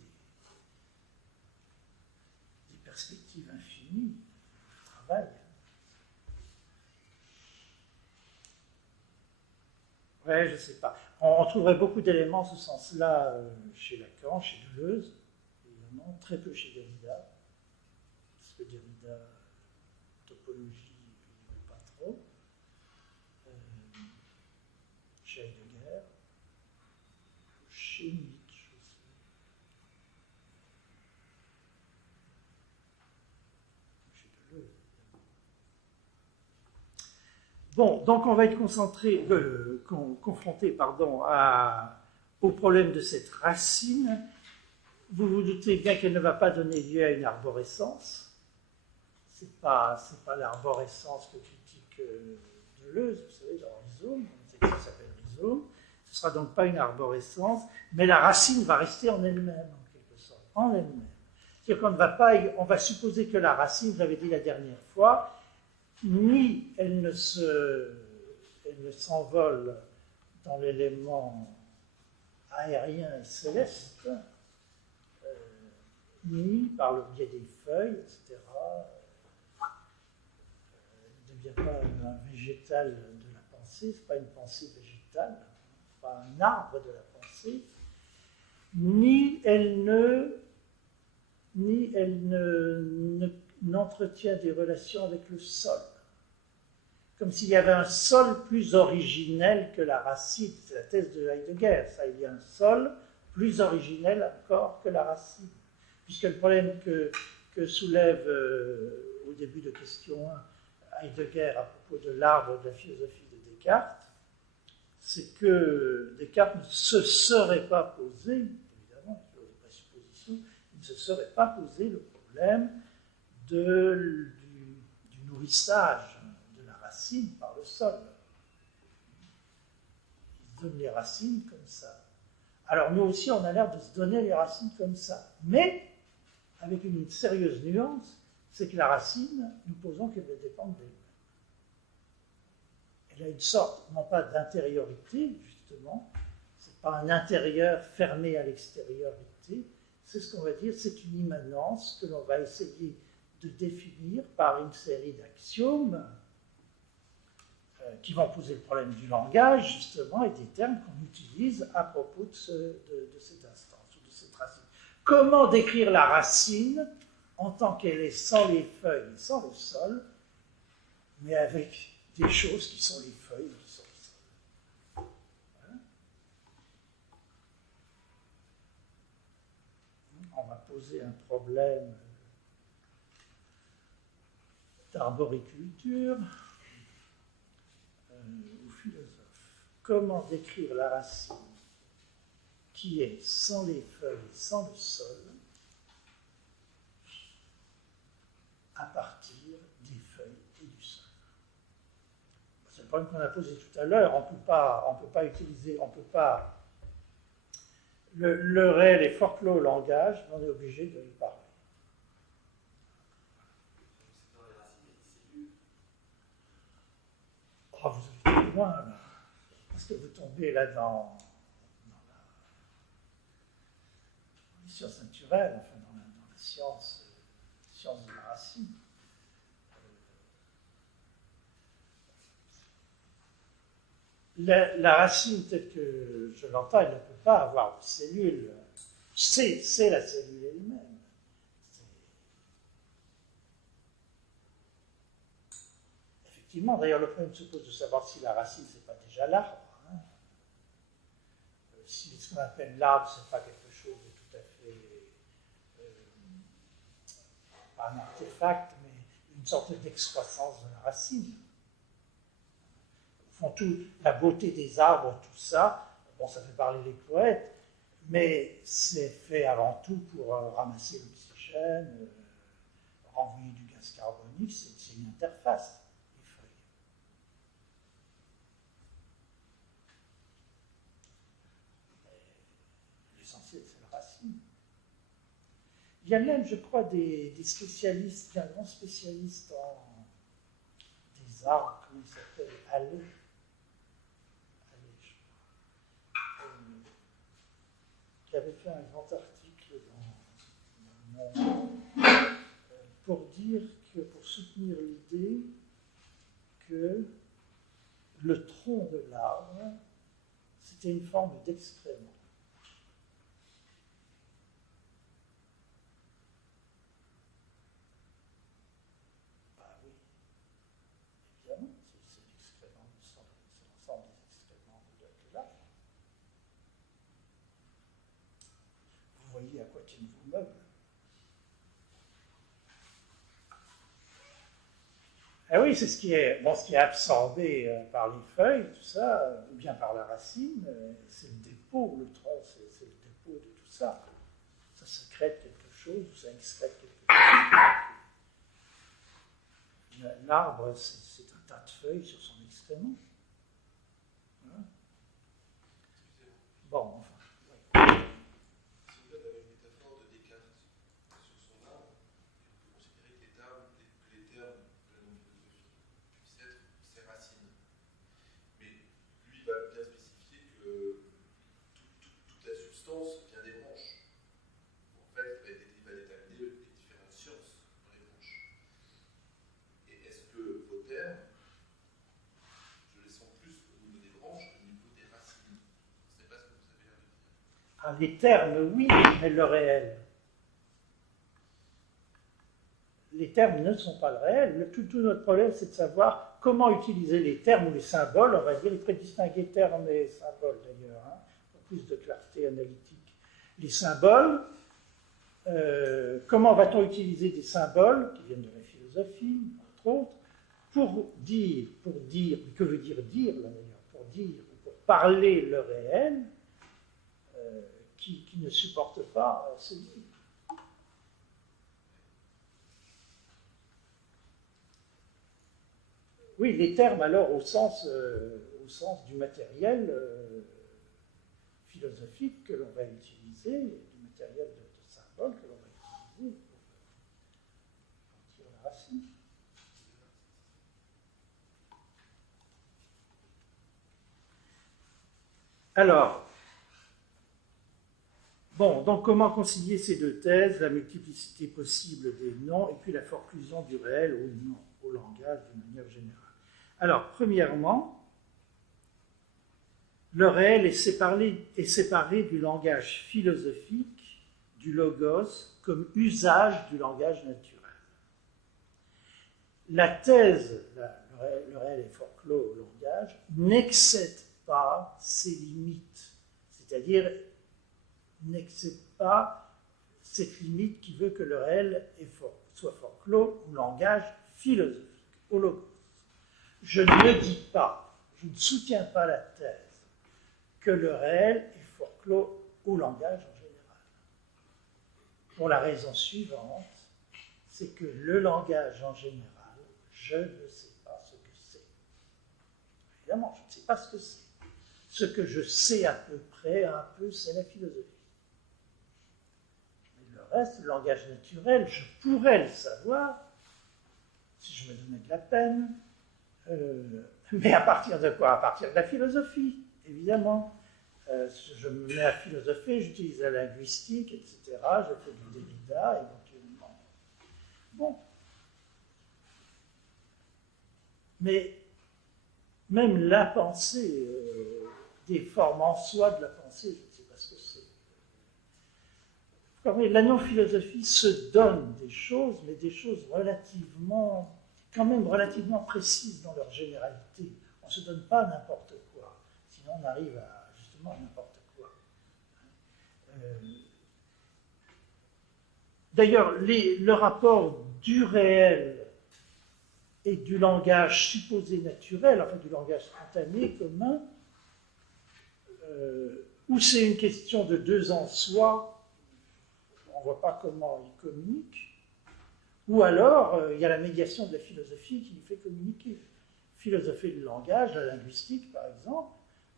perspectives infinies de travail. Ouais, je ne sais pas. On trouverait beaucoup d'éléments en ce sens-là chez Lacan, chez Deleuze, évidemment, très peu chez Derrida, parce que Derrida, topologie, il ne veut pas trop. Chez Heidegger, chez Nietzsche aussi. Chez Deleuze, évidemment. Bon, donc on va être confronté au problème de cette racine. Vous vous doutez bien qu'elle ne va pas donner lieu à une arborescence. Ce n'est pas l'arborescence que critique Deleuze, vous savez, dans Rhizome, ça s'appelle Rhizome. Ce ne sera donc pas une arborescence, mais la racine va rester en elle-même, en quelque sorte, en elle-même. C'est-à-dire on va supposer que la racine, vous l'avez dit la dernière fois, ni elle ne s'envole dans l'élément aérien et céleste, ni par le biais des feuilles, etc. Elle ne devient pas un végétal de la pensée, ce n'est pas une pensée végétale, pas un arbre de la pensée, ni elle n'entretient des relations avec le sol. Comme s'il y avait un sol plus originel que la racine. C'est la thèse de Heidegger, ça. Il y a un sol plus originel encore que la racine. Puisque le problème que soulève au début de question 1 Heidegger à propos de l'arbre de la philosophie de Descartes, c'est que Descartes ne se serait pas posé, évidemment, il y a des présuppositions, il ne se serait pas posé le problème du nourrissage de la racine par le sol. Il donne les racines comme ça. Alors nous aussi, on a l'air de se donner les racines comme ça. Mais, avec une sérieuse nuance, c'est que la racine, nous posons qu'elle va dépendre d'elle-même. Elle a une sorte, non pas d'intériorité, justement, c'est pas un intérieur fermé à l'extériorité, c'est ce qu'on va dire, c'est une immanence que l'on va essayer de définir par une série d'axiomes qui vont poser le problème du langage, justement, et des termes qu'on utilise à propos de cette instance ou de cette racine. Comment décrire la racine en tant qu'elle est sans les feuilles, sans le sol, mais avec des choses qui sont les feuilles, qui sont le sol. Voilà. On va poser un problème d'arboriculture aux philosophes. Comment décrire la racine qui est sans les feuilles et sans le sol à partir des feuilles et du sol? C'est le problème qu'on a posé tout à l'heure. On peut pas utiliser, le réel est fort clos au langage, mais on est obligé de lui parler. Oh, vous allez plus loin, là. Parce que vous tombez là dans les sciences naturelles, enfin dans la science de la racine. La racine, telle que je l'entends, elle ne peut pas avoir de cellule. C'est la cellule elle-même. Effectivement, d'ailleurs, le problème se pose de savoir si la racine, ce n'est pas déjà l'arbre. Hein. Si ce qu'on appelle l'arbre, ce n'est pas quelque chose de tout à fait, pas un artefact, mais une sorte d'excroissance de la racine. Au fond, la beauté des arbres, tout ça, Bon, ça fait parler les poètes, mais c'est fait avant tout pour ramasser l'oxygène, renvoyer du gaz carbonique, c'est une interface, les feuilles. L'essentiel, c'est la racine. Il y a même, je crois, des spécialistes, un grand spécialiste en des arbres, comment il s'appelle, Allais, je crois, qui avait fait un grand article dans Le Monde pour dire que, pour soutenir l'idée que le tronc de l'arbre, c'était une forme d'excrément. C'est l'excrément, c'est l'ensemble des excréments de l'arbre. Vous voyez à quoi tiennent vos meubles. Ah oui, c'est ce qui est absorbé par les feuilles, tout ça, ou bien par la racine, c'est le dépôt, le tronc, c'est le dépôt de tout ça. Ça sécrète quelque chose, ou ça excrète quelque chose. L'arbre, c'est un tas de feuilles sur son excrément. Hein? Bon, enfin. Ouais. Si on avait une métaphore de Descartes sur son arbre, on peut considérer que les termes de la non-philosophie puissent être ses racines. Mais lui va bien spécifier que toute la substance vient des branches. En fait, il va déterminer les différentes sciences dans les branches. Et est-ce que vos termes, je les sens plus au niveau des branches qu'au niveau des racines? Je ne sais pas ce que vous avez l'air de dire. Ah, les termes, oui, mais le réel. Les termes ne sont pas le réel. Tout notre problème, c'est de savoir comment utiliser les termes ou les symboles. On va dire, il faut distinguer termes et symboles d'ailleurs, hein, pour plus de clarté analytique. Les symboles, comment va-t-on utiliser des symboles qui viennent de la philosophie, entre autres, pour dire, que veut dire là d'ailleurs, pour dire ou pour parler le réel, qui ne supporte pas ce dire. Oui, les termes alors au sens du matériel philosophique que l'on va utiliser, du matériel de symbole que l'on va utiliser pour dire la racine. Alors, bon, donc comment concilier ces deux thèses, la multiplicité possible des noms et puis la forclusion du réel au langage d'une manière générale. Alors, premièrement, le réel est séparé du langage philosophique, du logos, comme usage du langage naturel. La thèse, le réel est forclos au langage, n'excède pas ses limites, c'est-à-dire n'excède pas cette limite qui veut que le réel soit forclos au langage philosophique, au logos. Je ne dis pas, je ne soutiens pas la thèse que le réel est forclos au langage en général. Pour la raison suivante, c'est que le langage en général, je ne sais pas ce que c'est. Évidemment, je ne sais pas ce que c'est. Ce que je sais à peu près, c'est la philosophie. Mais le reste, le langage naturel, je pourrais le savoir si je me donnais de la peine. Mais à partir de quoi? À partir de la philosophie, évidemment. Je me mets à philosopher, j'utilise la linguistique, etc. Je fais du Derrida, éventuellement. Bon. Mais même la pensée, des formes en soi de la pensée, je ne sais pas ce que c'est. La non-philosophie se donne des choses, mais des choses quand même relativement précises dans leur généralité. On ne se donne pas n'importe quoi, sinon on arrive à justement n'importe quoi. D'ailleurs, le rapport du réel et du langage supposé naturel, enfin du langage spontané commun, ou c'est une question de deux en soi, on ne voit pas comment ils communiquent, ou alors il y a la médiation de la philosophie qui nous fait communiquer. Philosopher le langage, la linguistique par exemple,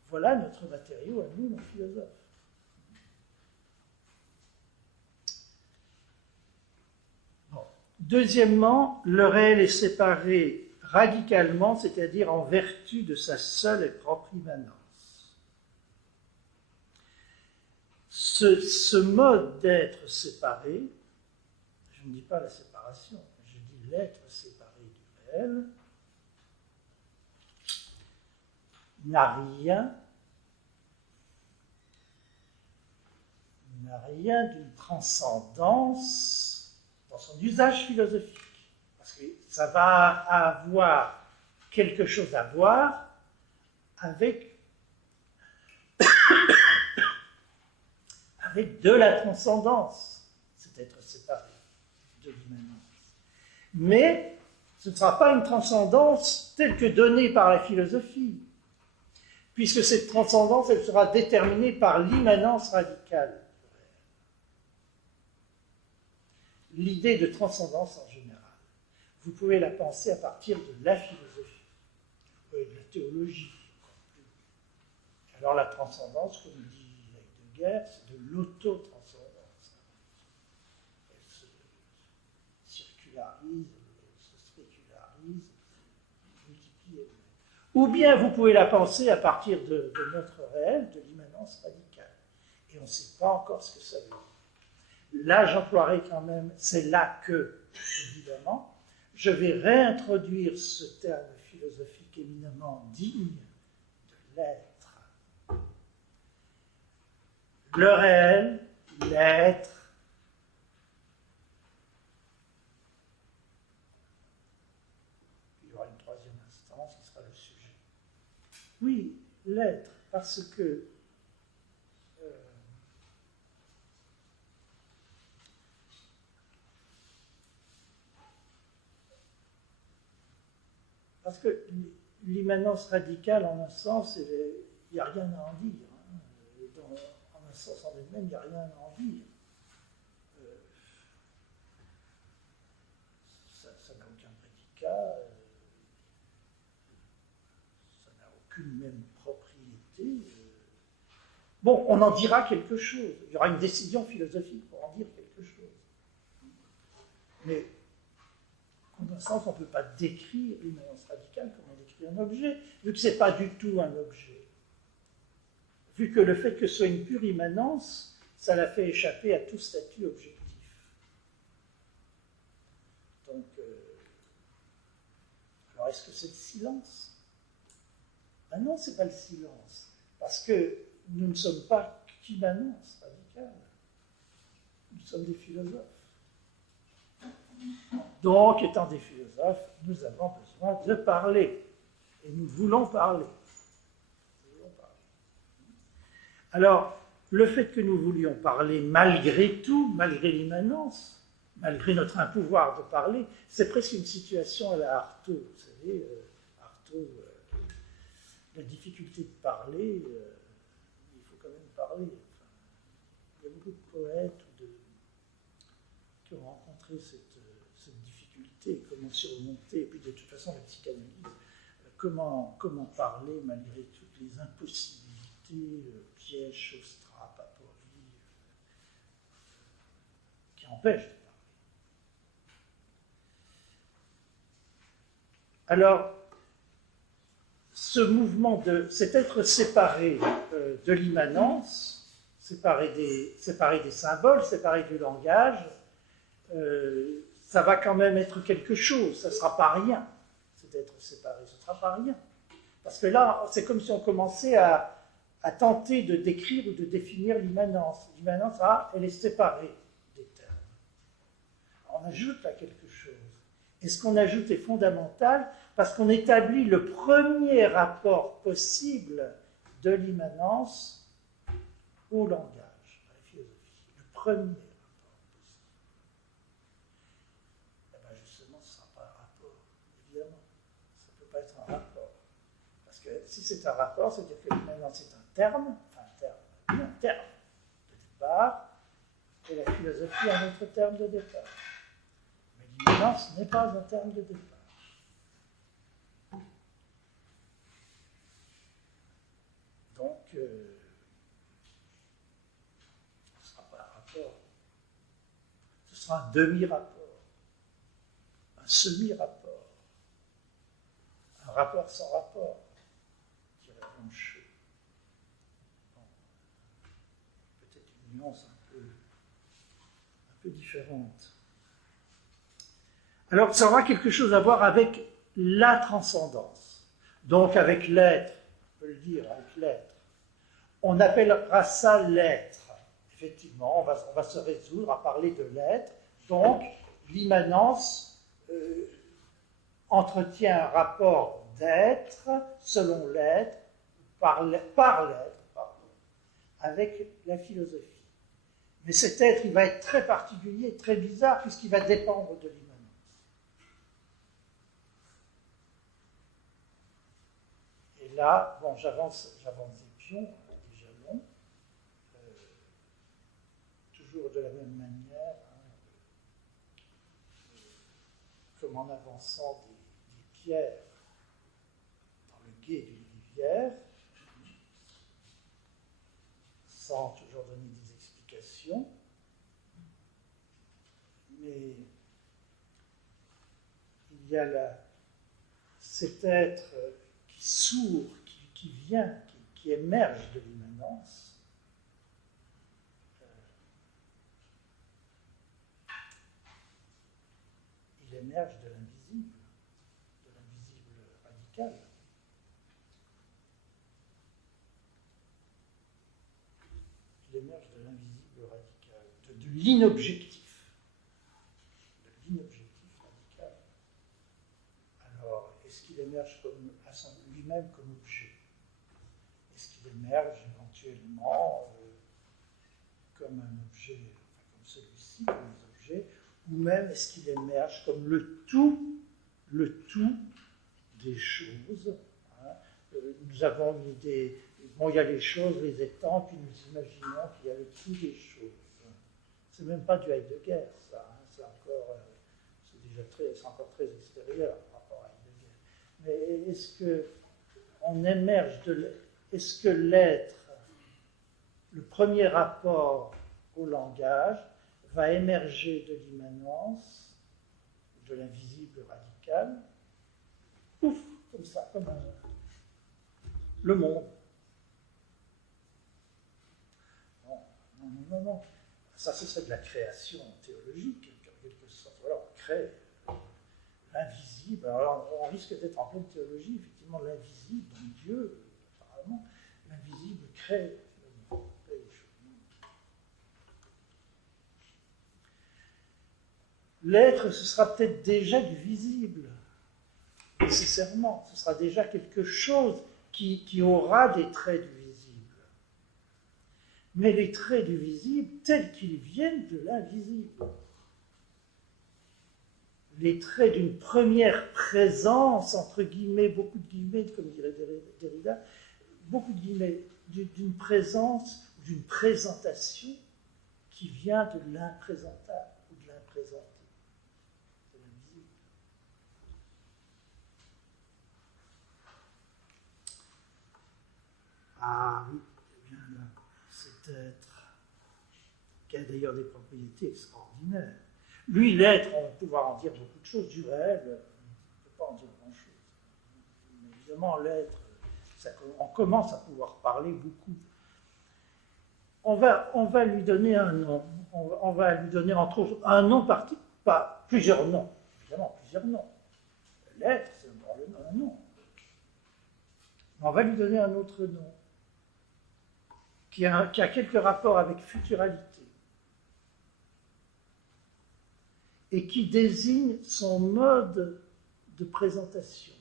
voilà notre matériau à nous, nos philosophes. Bon. Deuxièmement, le réel est séparé radicalement, c'est-à-dire en vertu de sa seule et propre immanence. Ce mode d'être séparé, je ne dis pas la séparation, je dis l'être séparé du réel, n'a rien d'une transcendance dans son usage philosophique. Parce que ça va avoir quelque chose à voir avec de la transcendance, c'est être séparé de l'immanence. Mais ce ne sera pas une transcendance telle que donnée par la philosophie, puisque cette transcendance, elle sera déterminée par l'immanence radicale. L'idée de transcendance en général, vous pouvez la penser à partir de la philosophie, de la théologie. Alors la transcendance, comme dit Heidegger, c'est de l'auto-transcendance. Elle se circularise, elle se spécularise, multiplie elle-même. Ou bien vous pouvez la penser à partir de notre réel, de l'immanence radicale. Et on ne sait pas encore ce que ça veut dire. Là, j'emploierai quand même, c'est là que, évidemment, je vais réintroduire ce terme philosophique éminemment digne de l'être. Le réel, l'être, il y aura une troisième instance qui sera le sujet. Oui, l'être, parce que l'immanence radicale, en un sens, il n'y a rien à en dire. En un sens en elle-même, il n'y a rien à en dire. Ça n'a aucun prédicat, ça n'a aucune même propriété. Bon, on en dira quelque chose. Il y aura une décision philosophique pour en dire quelque chose. Mais en un sens, on ne peut pas décrire l'immanence radicale comme on décrit un objet, vu que ce n'est pas du tout un objet. Vu que le fait que ce soit une pure immanence, ça la fait échapper à tout statut objectif. Donc, alors est-ce que c'est le silence? Ah non, ce n'est pas le silence, parce que nous ne sommes pas qu'immanence radicale. Nous sommes des philosophes. Donc, étant des philosophes, nous avons besoin de parler. Et nous voulons parler. Alors, le fait que nous voulions parler malgré tout, malgré l'immanence, malgré notre impouvoir de parler, c'est presque une situation à la Artaud. Vous savez, Artaud, la difficulté de parler, il faut quand même parler. Enfin, il y a beaucoup de poètes qui ont rencontré cette difficulté, comment surmonter, et puis de toute façon la psychanalyse, comment parler malgré toutes les impossibilités, pièges, Chaustra, Papori, qui empêchent de parler. Alors, ce mouvement cet être séparé de l'immanence, séparé des symboles, séparé du langage, ça va quand même être quelque chose, ça ne sera pas rien, cet être séparé, ce ne sera pas rien. Parce que là, c'est comme si on commençait à tenter de décrire ou de définir l'immanence. L'immanence, elle est séparée des termes. On ajoute là quelque chose. Et ce qu'on ajoute est fondamental parce qu'on établit le premier rapport possible de l'immanence au langage, à la philosophie. Le premier. Si c'est un rapport, c'est-à-dire que l'immanence est un terme, terme de départ, et la philosophie un autre terme de départ. Mais l'immanence n'est pas un terme de départ. Donc, ce ne sera pas un rapport. Ce sera un demi-rapport, un semi-rapport, un rapport sans rapport, dirait Blanchot. Bon, peut-être une nuance un peu différente. Alors, ça aura quelque chose à voir avec la transcendance, donc avec l'être, on peut le dire, avec l'être. On appellera ça l'être. Effectivement, on va se résoudre à parler de l'être. Donc, l'immanence entretient un rapport d'être, selon l'être, par l'être, avec la philosophie. Mais cet être, il va être très particulier, très bizarre, puisqu'il va dépendre de l'immanence. Et là, bon, j'avance des pions, déjà long, toujours de la même manière, comme en avançant des pierres dans le gué d'une rivière, sans toujours donner des explications, mais il y a là cet être qui s'ouvre, qui vient, qui émerge de l'immanence. Il émerge de l'invisible radical. Il émerge de l'invisible radical, de l'inobjectif. De l'inobjectif radical. Alors, est-ce qu'il émerge lui-même comme objet? Est-ce qu'il émerge éventuellement comme un objet, enfin, comme celui-ci, comme les objets, ou même est-ce qu'il émerge comme le tout des choses, hein? Nous avons une idée, bon, il y a les choses, les étangs, puis nous imaginons qu'il y a le tout des choses. C'est même pas du Heidegger, ça, hein? C'est encore très extérieur par rapport à Heidegger. Mais est-ce qu'on émerge est-ce que l'être, le premier rapport au langage, va émerger de l'immanence, de l'invisible radical, ouf, comme ça, comme le monde. Non. Ça, ce serait de la création théologique, en quelque sorte. Voilà, on crée l'invisible. Alors, on risque d'être en pleine théologie, effectivement, l'invisible, donc Dieu, apparemment, l'invisible crée les choses. L'être, ce sera peut-être déjà du visible, nécessairement. Ce sera déjà quelque chose qui aura des traits du visible. Mais les traits du visible, tels qu'ils viennent de l'invisible. Les traits d'une première présence, entre guillemets, beaucoup de guillemets, comme dirait Derrida, beaucoup de guillemets, d'une présence, d'une présentation qui vient de l'imprésentable ou de l'imprésenté. C'est l'invisible. Ah oui, eh bien là, cet être, qui a d'ailleurs des propriétés extraordinaires. Lui, l'être, on va pouvoir en dire beaucoup de choses. Du réel, on ne peut pas en dire grand-chose. Mais évidemment, l'être, on commence à pouvoir parler beaucoup. On va lui donner un nom. On va lui donner, entre autres, un nom particulier, pas plusieurs noms. Évidemment, plusieurs noms. L'être, c'est un nom. Mais on va lui donner un autre nom, qui a quelques rapports avec futuralité, et qui désigne son mode de présentation,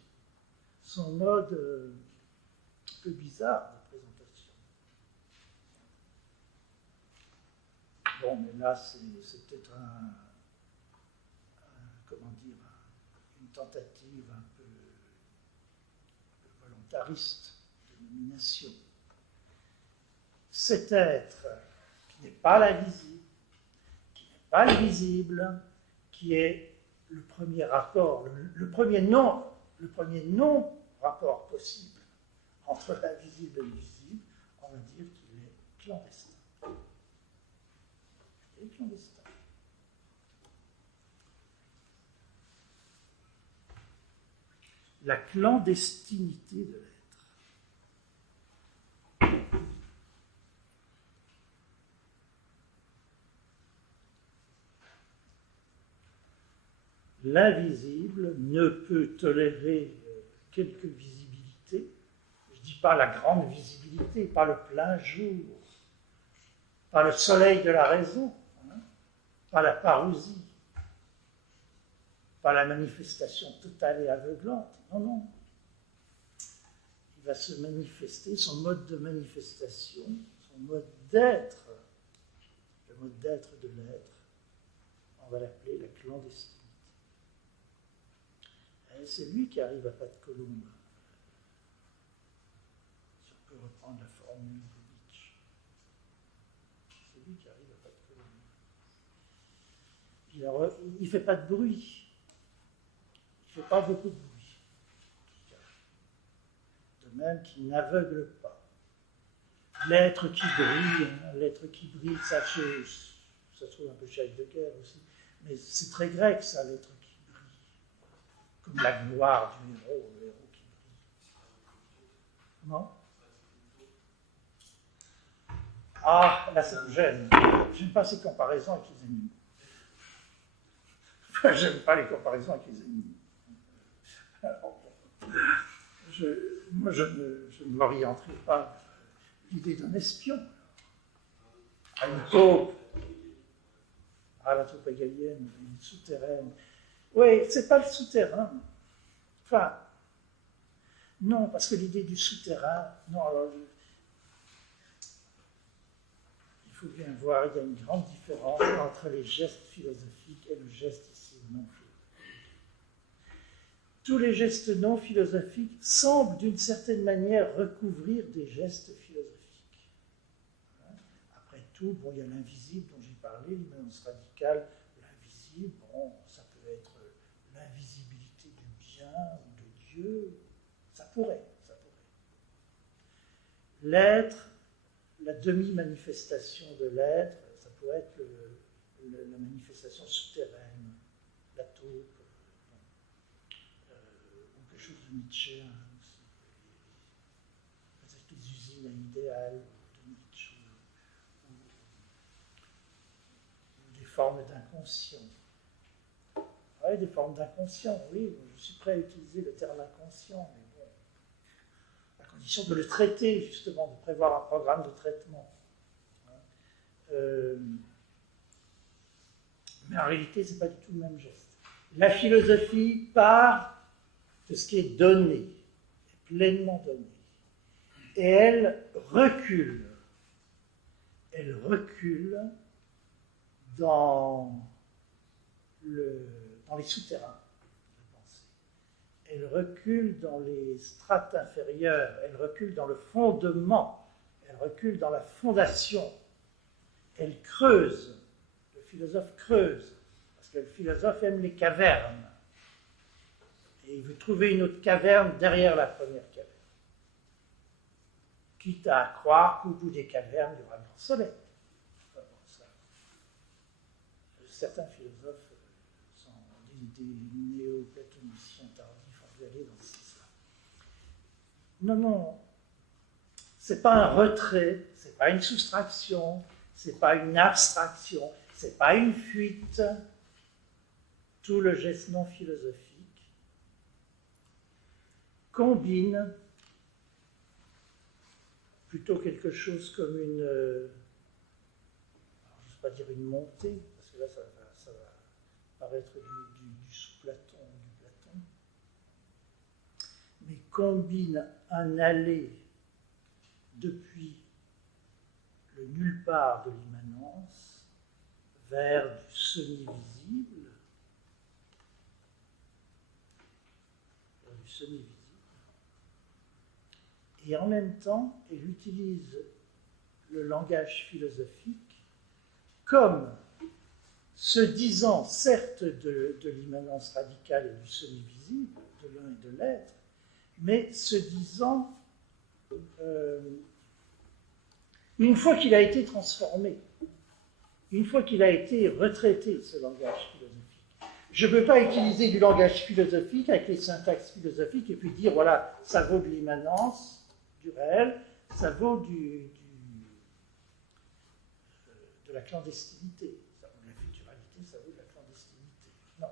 son mode un peu bizarre de présentation. Bon, mais là, c'est peut-être une tentative un peu volontariste de nomination. cet être qui n'est pas l'invisible, qui n'est pas le visible, qui est le premier rapport, le premier non-rapport possible entre l'invisible et le visible, on va dire qu'il est clandestin. Il est clandestin. La clandestinité de l'être. L'invisible ne peut tolérer quelque visibilité. Je ne dis pas la grande visibilité, pas le plein jour, pas le soleil de la raison, hein, pas la parousie, pas la manifestation totale et aveuglante. Non, non. Il va se manifester, son mode de manifestation, son mode d'être, le mode d'être de l'être, on va l'appeler la clandestinité. Et c'est lui qui arrive à pas de colombe. Si on peut reprendre la formule de Nietzsche. C'est lui qui arrive à pas de colombe. Il ne fait pas de bruit. Il ne fait pas beaucoup de bruit. De même qu'il n'aveugle pas. L'être qui brille, hein, l'être qui brille, ça se trouve un peu chez Heidegger aussi. Mais c'est très grec, ça, l'être qui brille. Comme la gloire du héros, le héros qui brille. Non? Ah, là, ça me gêne. J'aime pas ces comparaisons avec les animaux. Enfin, j'aime pas les comparaisons avec les animaux. Alors, moi, je ne m'orienterai pas vers l'idée d'un espion. À une taupe. Ah, la taupe hégélienne, une souterraine. Oui, c'est pas le souterrain. Enfin, non, parce que l'idée du souterrain, non, alors, il faut bien voir, il y a une grande différence entre les gestes philosophiques et le geste ici non philosophique. Tous les gestes non philosophiques semblent d'une certaine manière recouvrir des gestes philosophiques. Après tout, bon, il y a l'invisible dont j'ai parlé, l'immanence radicale, l'invisible, bon, ça peut être l'invisibilité du bien ou de Dieu, ça pourrait. L'être, la demi-manifestation de l'être, ça pourrait être la manifestation souterraine, la taupe, ou quelque chose de Nietzschéen aussi. Peut-être les usines à idéal de Nietzsche, ou des formes d'inconscient. Oui, des formes d'inconscient, oui, je suis prêt à utiliser le terme inconscient, mais bon, à condition de le traiter, justement, de prévoir un programme de traitement. Mais en réalité, ce n'est pas du tout le même geste. La philosophie part de ce qui est donné, pleinement donné. Et elle recule dans les souterrains de pensée. Elle recule dans les strates inférieures, elle recule dans le fondement, elle recule dans la fondation. Elle creuse, le philosophe creuse, parce que le philosophe aime les cavernes. Et il veut trouver une autre caverne derrière la première caverne. Quitte à croire qu'au bout des cavernes, il y aura le grand soleil. Enfin, bon, ça, certains philosophes sont des néo-platoniciens tardifs, on veut aller dans ce sens-là. Non, non, c'est pas un retrait, c'est pas une soustraction, c'est pas une abstraction, c'est pas une fuite. Tout le geste non philosophique combine plutôt quelque chose comme une, je ne sais pas dire une montée, parce que là ça va paraître du sous-Platon, du Platon, mais combine un aller depuis le nulle part de l'immanence vers du semi-visible, et en même temps, elle utilise le langage philosophique comme se disant certes de l'immanence radicale et du semi-visible, de l'un et de l'être, mais se disant, une fois qu'il a été transformé, une fois qu'il a été retraité, ce langage philosophique, je ne peux pas utiliser du langage philosophique avec les syntaxes philosophiques et puis dire, voilà, ça vaut de l'immanence, du réel, ça vaut de la clandestinité. Ça vaut de la futuralité, ça vaut de la clandestinité. Non.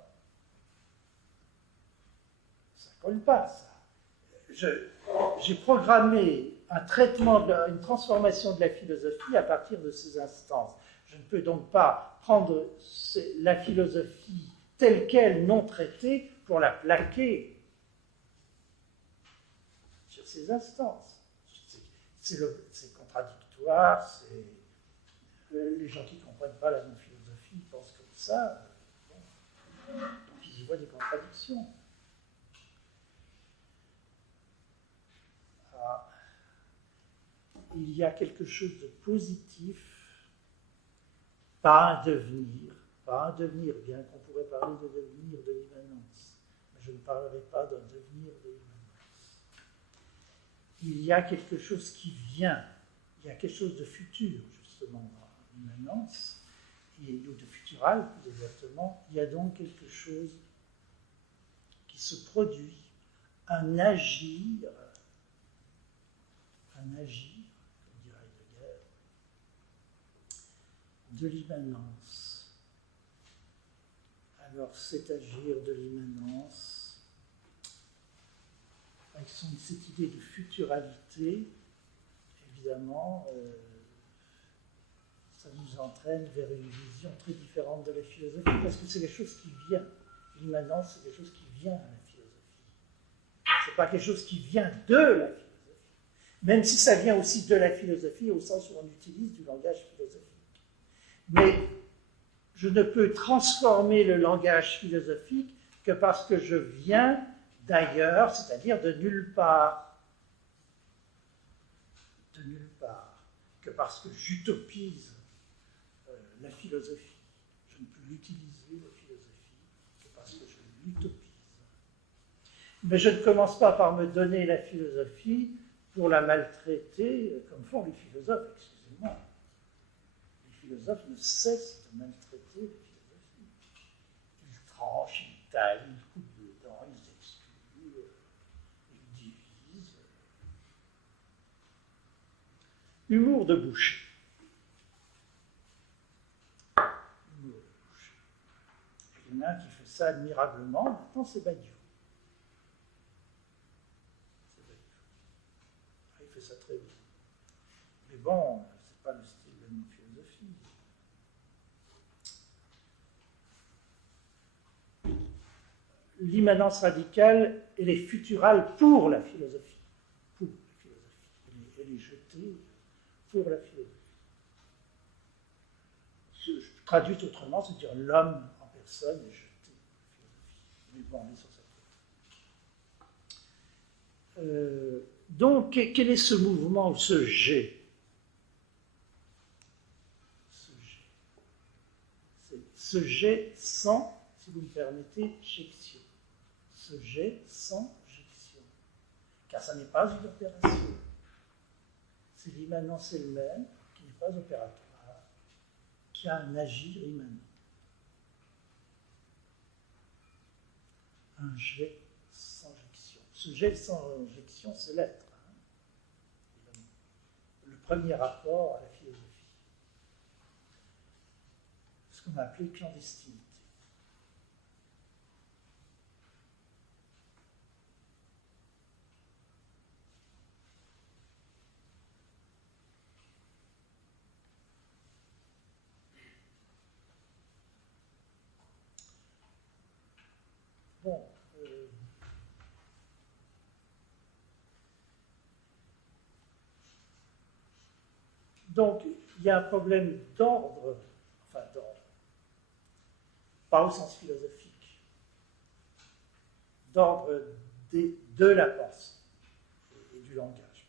Ça ne colle pas, ça. J'ai programmé un traitement, une transformation de la philosophie à partir de ces instances. Je ne peux donc pas prendre la philosophie telle qu'elle, non traitée, pour la plaquer sur ces instances. C'est contradictoire, les gens qui ne comprennent pas la non-philosophie pensent comme ça, bon, donc ils y voient des contradictions. Il y a quelque chose de positif, pas un devenir, bien qu'on pourrait parler de devenir de l'immanence, mais je ne parlerai pas d'un devenir de l'immanence. Il y a quelque chose qui vient, il y a quelque chose de futur, justement, dans l'immanence, ou de futural, plus exactement. Il y a donc quelque chose qui se produit, un agir, comme dirait Heidegger, de l'immanence. Alors, cet agir de l'immanence, avec cette idée de futuralité, évidemment, ça nous entraîne vers une vision très différente de la philosophie, parce que c'est quelque chose qui vient. L'immanence, c'est quelque chose qui vient à la philosophie. Ce n'est pas quelque chose qui vient de la philosophie. Même si ça vient aussi de la philosophie, au sens où on utilise du langage philosophique. Mais je ne peux transformer le langage philosophique que parce que je viens d'ailleurs, c'est-à-dire de nulle part. De nulle part. Que parce que j'utopise la philosophie. Je ne peux l'utiliser, la philosophie, que parce que je l'utopise. Mais je ne commence pas par me donner la philosophie pour la maltraiter, comme font les philosophes, excusez-moi. Les philosophes ne cessent de maltraiter la philosophie. Ils tranchent, ils taillent, ils coupent dedans, ils excluent, ils divisent. Humour de bouche. Humour de bouche. Il y en a un qui fait ça admirablement, maintenant c'est Badiou. Ça très bien. Mais bon, c'est pas le style de notre philosophie. L'immanence radicale, elle est futurale pour la philosophie. Pour la philosophie. Elle est jetée pour la philosophie. Traduit autrement, c'est-à-dire l'homme en personne est jeté pour la philosophie. Mais bon, on est sur cette donc, quel est ce mouvement ou ce jet? Ce jet sans, si vous me permettez, jection. Ce jet sans jection. Car ça n'est pas une opération. C'est l'immanence elle-même qui n'est pas opératoire, qui a un agir immanent. Un jet sans jection. Ce jet sans jection, c'est l'être. Le premier rapport à la philosophie. Ce qu'on a appelé clandestinité. Bon. Donc, il y a un problème d'ordre, pas au sens philosophique, d'ordre de la pensée et du langage.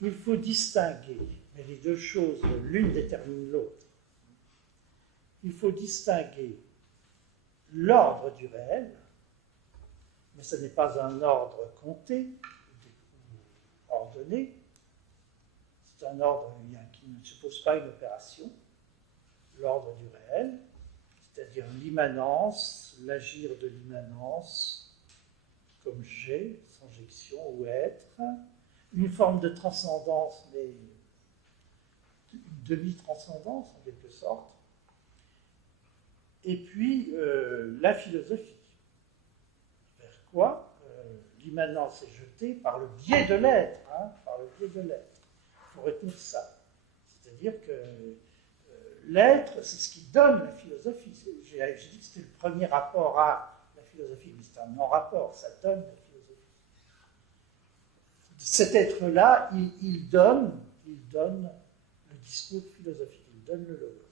il faut distinguer, mais les deux choses, l'une détermine l'autre. Il faut distinguer l'ordre du réel, mais ce n'est pas un ordre compté ou ordonné, c'est un ordre qui ne suppose pas une opération, l'ordre du réel, c'est-à-dire l'immanence, l'agir de l'immanence, comme j'ai, sanjection ou être, une forme de transcendance, mais une demi-transcendance en quelque sorte, et puis la philosophie. Vers quoi l'immanence est jetée par le biais de l'être, par le biais de l'être. Il faut retenir ça. C'est-à-dire que l'être, c'est ce qui donne la philosophie. J'ai dit que c'était le premier rapport à la philosophie, mais c'est un non-rapport, ça donne la philosophie. Cet être-là, il donne le discours philosophique, il donne le logos.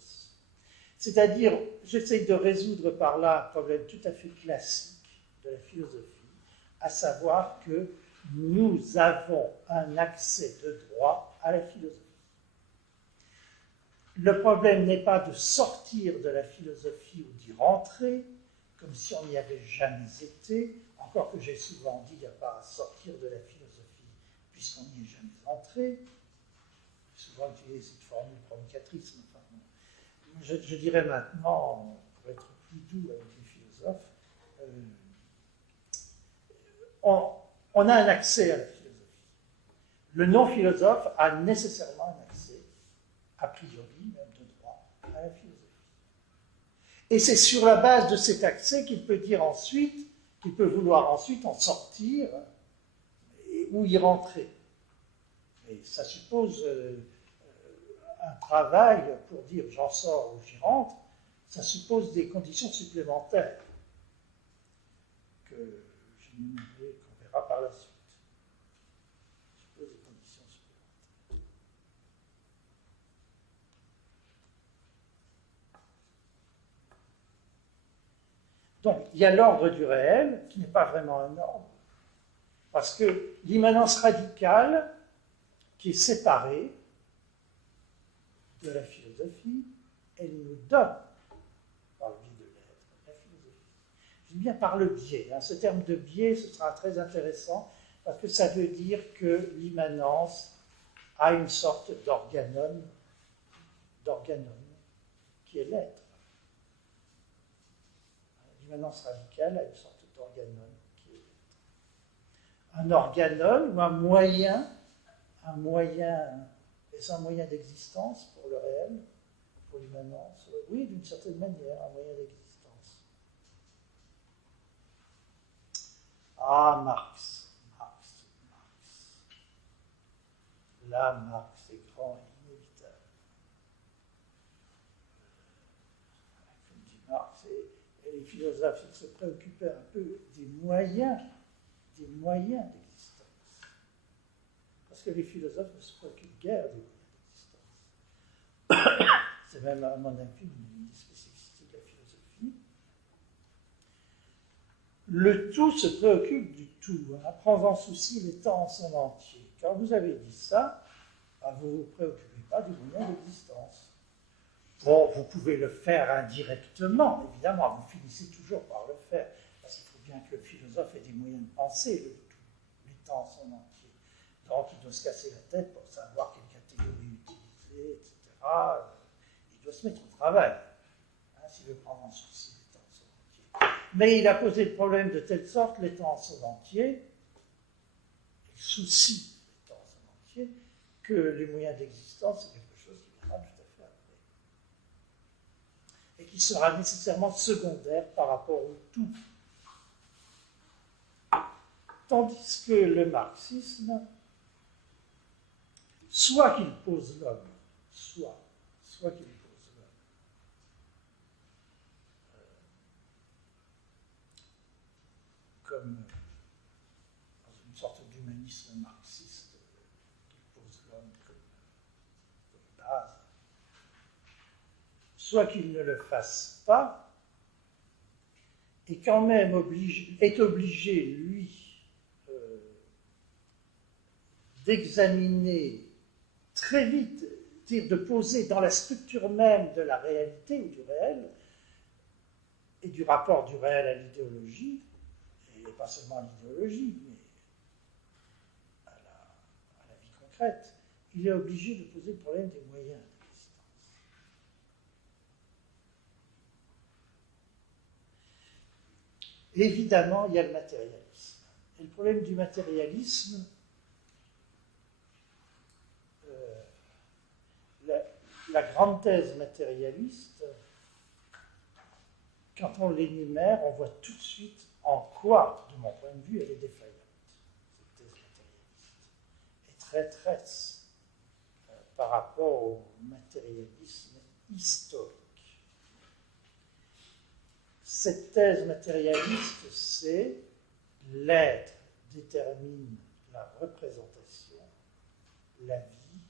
C'est-à-dire, j'essaye de résoudre par là un problème tout à fait classique de la philosophie, à savoir que nous avons un accès de droit à la philosophie. Le problème n'est pas de sortir de la philosophie ou d'y rentrer, comme si on n'y avait jamais été, encore que j'ai souvent dit qu'il n'y a pas à sortir de la philosophie puisqu'on n'y est jamais entré. J'ai souvent utilisé cette formule provocatrice, mais enfin, je dirais maintenant, pour être plus doux avec les philosophes, on a un accès à la philosophie. Le non-philosophe a nécessairement un accès, a priori, même de droit, à la philosophie. Et c'est sur la base de cet accès qu'il peut dire ensuite, qu'il peut vouloir ensuite en sortir ou y rentrer. Et ça suppose un travail pour dire j'en sors ou j'y rentre, ça suppose des conditions supplémentaires que j'énumérerai, qu'on verra par la suite. Ça suppose des conditions supplémentaires. Donc, il y a l'ordre du réel, qui n'est pas vraiment un ordre, parce que l'immanence radicale, qui est séparée de la philosophie, elle nous donne, par le biais de l'être, la philosophie. Je dis bien par le biais. Ce terme de biais, ce sera très intéressant, parce que ça veut dire que l'immanence a une sorte d'organone, qui est l'être. L'immanence radicale a une sorte d'organone qui est l'être. Un organone ou un moyen, est-ce un moyen d'existence pour le réel, pour l'immanence? Oui, d'une certaine manière, un moyen d'existence. Ah, Marx. Là, Marx est grand et inévitable. Comme dit Marx, et les philosophes se préoccupaient un peu des moyens d'existence. Parce que les philosophes ne se préoccupent guère des moyens d'existence. C'est même, à mon avis, une des spécificités de la philosophie. Le tout se préoccupe du tout, prend en souci les temps en son entier. Quand vous avez dit ça, vous ne vous préoccupez pas des moyens d'existence. Bon, vous pouvez le faire indirectement, évidemment, vous finissez toujours par le faire, parce qu'il faut bien que le philosophe ait des moyens de penser le tout, les temps en son entier. Donc, il doit se casser la tête pour savoir quelle catégorie utiliser, etc. Il doit se mettre au travail, s'il veut prendre en souci les temps en son entier. Mais il a posé le problème de telle sorte, les temps en son entier, il soucie les temps en son entier, que les moyens d'existence, c'est quelque chose qui viendra tout à fait après. Et qui sera nécessairement secondaire par rapport au tout. Tandis que le marxisme, soit qu'il pose l'homme, soit qu'il pose l'homme, comme dans une sorte d'humanisme marxiste qui pose l'homme comme base, soit qu'il ne le fasse pas, et quand même est obligé, lui, d'examiner très vite, de poser dans la structure même de la réalité ou du réel, et du rapport du réel à l'idéologie, et pas seulement à l'idéologie, mais à la vie concrète, il est obligé de poser le problème des moyens d'existence. Évidemment, il y a le matérialisme. Et le problème du matérialisme, la grande thèse matérialiste, quand on l'énumère, on voit tout de suite en quoi, de mon point de vue, elle est défaillante, cette thèse matérialiste, et traîtresse par rapport au matérialisme historique. Cette thèse matérialiste, c'est l'être détermine la représentation, la vie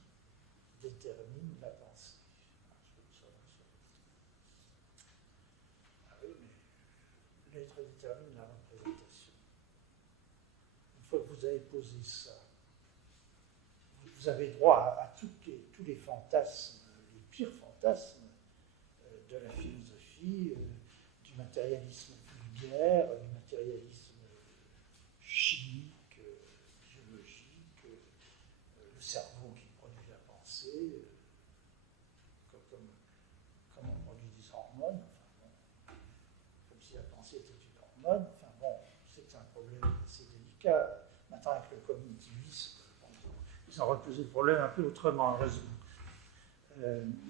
détermine la pensée. Ah oui, mais l'être détermine la représentation. Une fois que vous avez posé ça, vous avez droit à tous les fantasmes, les pires fantasmes de la philosophie, du matérialisme vulgaire, du matérialisme chimique, biologique, le cerveau qui produit la pensée, comme on produit des hormones, enfin bon, comme si la pensée était une hormone, enfin bon, c'est un problème assez délicat. Maintenant, avec le cognitivisme, ils ont reposé le problème un peu autrement, heureusement.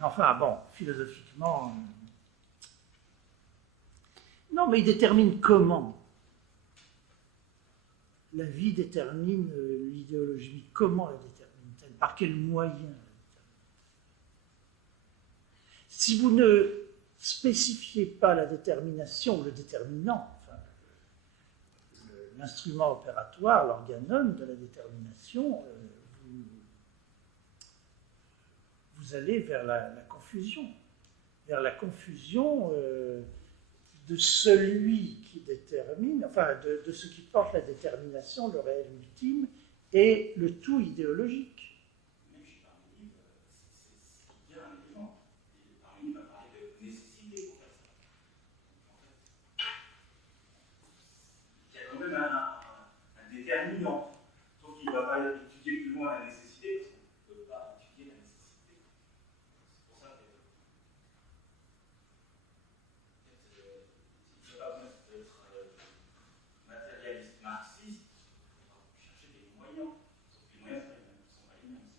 Enfin, bon, philosophiquement, non, mais il détermine comment. La vie détermine l'idéologie. Comment la détermine-t-elle? Par quels moyens? Si vous ne spécifiez pas la détermination, le déterminant, enfin, l'instrument opératoire, l'organum de la détermination, vous allez vers la confusion. Vers la confusion de celui qui détermine, enfin de ce qui porte la détermination, le réel ultime, et le tout idéologique. Même chez Parménide, c'est bien un élément. Parménide va parler de nécessité pour faire ça. En fait, il y a quand même un déterminant. Sauf qu'il ne va pas étudier plus loin la nécessité, parce qu'on ne peut pas étudier la nécessité. C'est pour ça que il n'y a pas besoin d'être matérialiste marxiste, il faudra chercher des moyens. Sauf que les moyens ne sont pas les mêmes.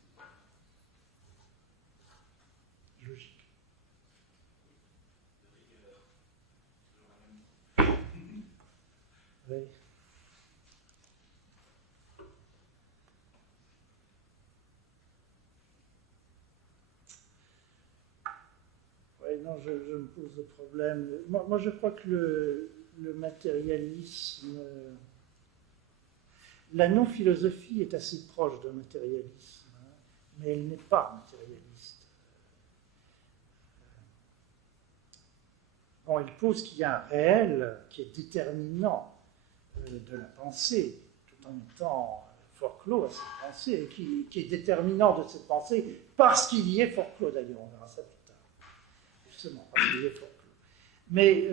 Logique. De rigueur, toujours la même. Oui. Oui, non, je me pose le problème. Moi, je crois que le matérialisme, la non-philosophie est assez proche d'un matérialisme, hein, mais elle n'est pas matérialiste. Bon, il pose qu'il y a un réel qui est déterminant de la pensée, tout en étant forclos à cette pensée, et qui est déterminant de cette pensée parce qu'il y est forclos, d'ailleurs, on verra ça plus tard. Justement, parce qu'il y est forclos. Mais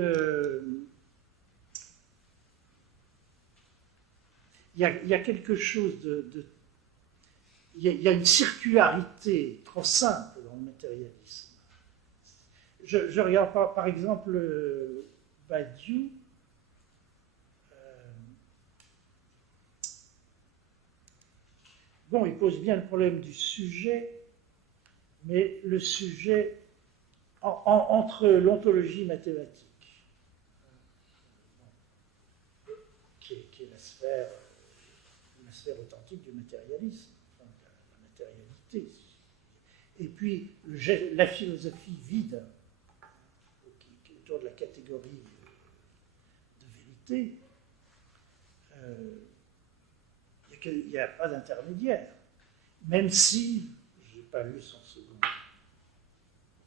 il y a quelque chose il y a une circularité trop simple dans le matérialisme. Je regarde par exemple Badiou. Bon, il pose bien le problème du sujet, mais le sujet entre l'ontologie mathématique, qui est la sphère authentique du matérialisme, enfin, la matérialité, et puis la philosophie vide, qui est autour de la catégorie de vérité, il n'y a pas d'intermédiaire. Même si, je n'ai pas lu son second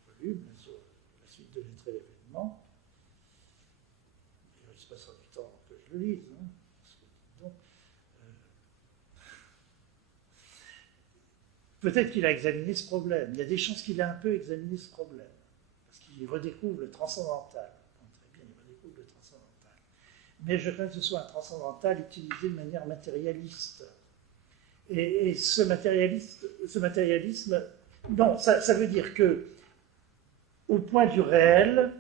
volume, sur la suite de l'être et l'événement, il se passera du temps que je le lise, hein, parce que, donc, peut-être qu'il a examiné ce problème. Il y a des chances qu'il a un peu examiné ce problème. Parce qu'il redécouvre le transcendantal. Très bien, il redécouvre le transcendantal. Mais je crains que ce soit un transcendantal utilisé de manière matérialiste. Et ce matérialisme, non, ça veut dire que, au point du réel,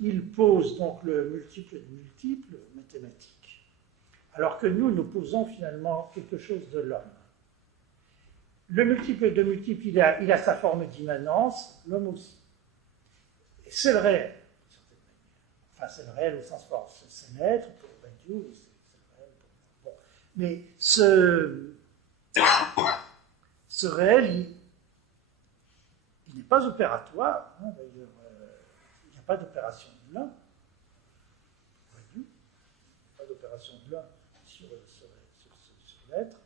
il pose donc le multiple de multiple mathématique, alors que nous posons finalement quelque chose de l'homme. Le multiple de multiple, il a sa forme d'immanence, l'homme aussi. Et c'est le réel, d'une certaine manière. Enfin, c'est le réel au sens fort, c'est l'être pour Badiou, c'est le réel pour... Bon. Mais ce réel, il n'est pas opératoire, hein, d'ailleurs, il n'y a pas d'opération de l'un. Il n'y a pas d'opération de l'un sur l'être.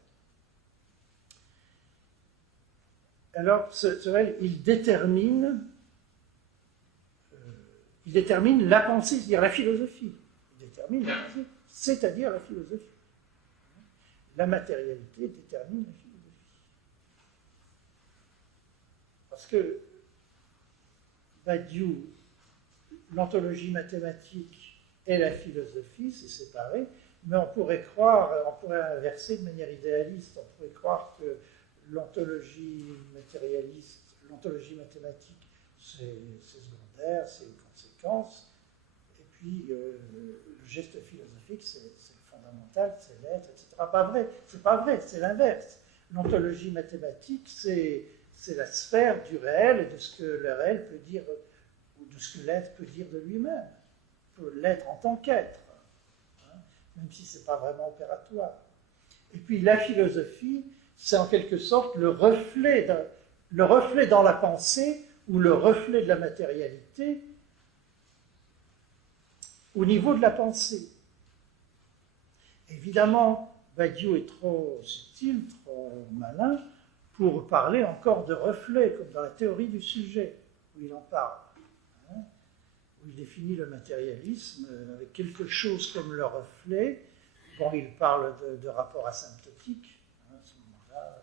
Alors, ce réel, il détermine la pensée, c'est-à-dire la philosophie. Il détermine la pensée, c'est-à-dire la philosophie. La matérialité détermine la philosophie. Parce que Badiou, l'ontologie mathématique et la philosophie, c'est séparé, mais on pourrait inverser de manière idéaliste, on pourrait croire que l'ontologie matérialiste, l'ontologie mathématique, c'est secondaire, c'est une conséquence, et puis le geste philosophique, c'est le fondamental, c'est l'être, etc. Pas vrai, c'est pas vrai, c'est l'inverse. L'ontologie mathématique, c'est la sphère du réel et de ce que le réel peut dire, ou de ce que l'être peut dire de lui-même, l'être en tant qu'être, hein, même si ce n'est pas vraiment opératoire. Et puis la philosophie, c'est en quelque sorte le reflet dans la pensée, ou le reflet de la matérialité au niveau de la pensée. Évidemment, Badiou est trop subtil, trop malin, pour parler encore de reflet, comme dans la théorie du sujet, où il en parle, hein, où il définit le matérialisme avec quelque chose comme le reflet. Bon, il parle de rapport asymptotique, hein, à ce moment-là.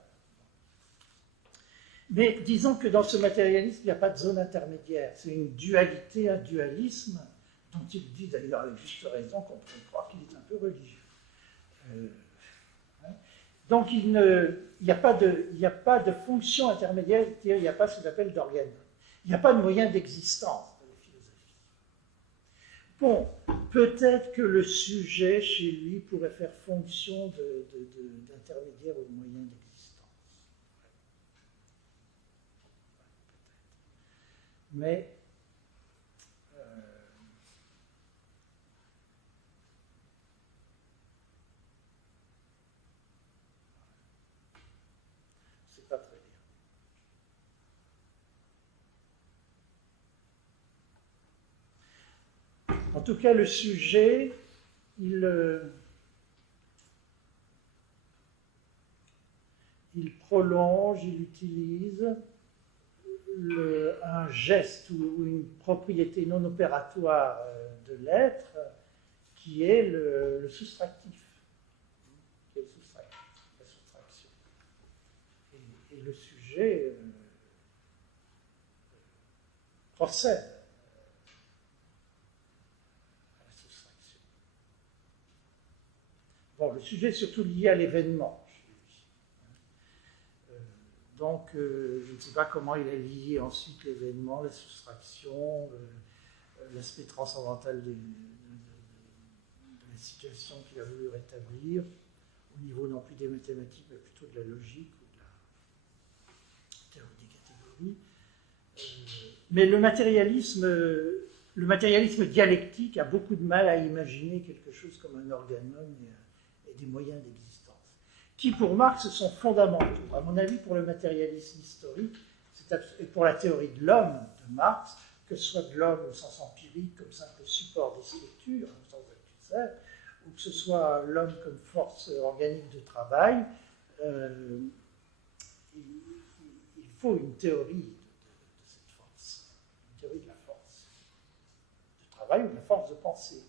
Mais disons que dans ce matérialisme, il n'y a pas de zone intermédiaire. C'est une dualité, un dualisme, dont il dit d'ailleurs avec juste raison qu'on pourrait croire qu'il est un peu religieux. Donc il n'y a pas de fonction intermédiaire, il n'y a pas ce qu'on appelle d'organe. Il n'y a pas de moyen d'existence de la philosophie. Bon, peut-être que le sujet chez lui pourrait faire fonction d'intermédiaire ou de moyen d'existence. Mais pas très bien. En tout cas, le sujet, il prolonge, il utilise un geste ou une propriété non opératoire de l'être qui est le soustractif, qui est le soustractif, la soustraction. Et le sujet procède à la soustraction. Bon, le sujet est surtout lié à l'événement. Donc, je ne sais pas comment il a lié ensuite l'événement, la soustraction, l'aspect transcendantal de la situation qu'il a voulu rétablir, au niveau non plus des mathématiques, mais plutôt de la logique ou de la théorie des catégories. Mais le matérialisme dialectique a beaucoup de mal à imaginer quelque chose comme un organon et des moyens d'existence, qui pour Marx sont fondamentaux. À mon avis, pour le matérialisme historique, et pour la théorie de l'homme de Marx, que ce soit de l'homme au sens empirique, comme simple support des structures, au sens Althusser, ou que ce soit l'homme comme force organique de travail, il faut une théorie de cette force, une théorie de la force de travail ou de la force de pensée.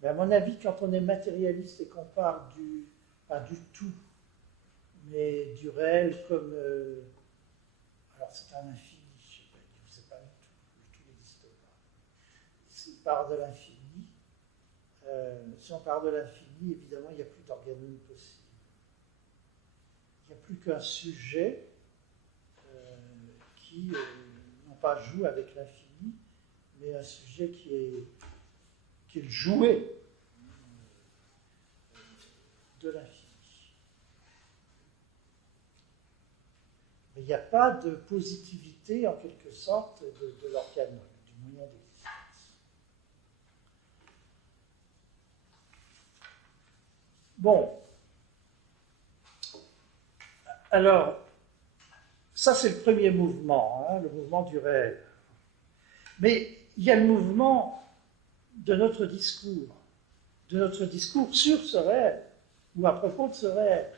Mais à mon avis, quand on est matérialiste et qu'on part pas du tout, mais du réel comme... alors c'est un infini, je ne sais pas du tout n'existe pas. S'il part de l'infini, si on part de l'infini, évidemment, il n'y a plus d'organisme possible. Il n'y a plus qu'un sujet qui, non pas joue avec l'infini, mais un sujet qui est le jouet de l'infini. Mais il n'y a pas de positivité, en quelque sorte, de l'organon, du moyen d'existence. Bon. Alors, ça c'est le premier mouvement, hein, le mouvement du réel. Mais il y a le mouvement de notre discours sur ce réel, ou à propos de ce réel.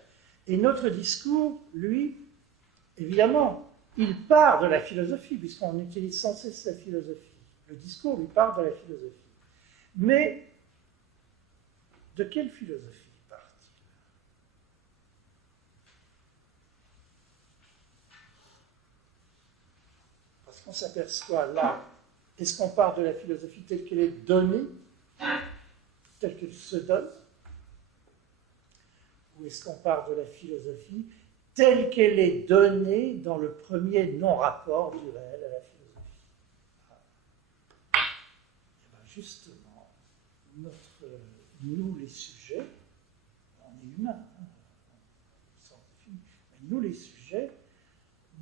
Et notre discours, lui, évidemment, il part de la philosophie, puisqu'on utilise sans cesse la philosophie. Le discours, lui, part de la philosophie. Mais de quelle philosophie part-il? Parce qu'on s'aperçoit là, est-ce qu'on part de la philosophie telle qu'elle est donnée, telle qu'elle se donne, ou est-ce qu'on part de la philosophie telle qu'elle est donnée dans le premier non-rapport du réel à la philosophie? Et bien justement, nous les sujets, on est humains, hein, mais nous les sujets,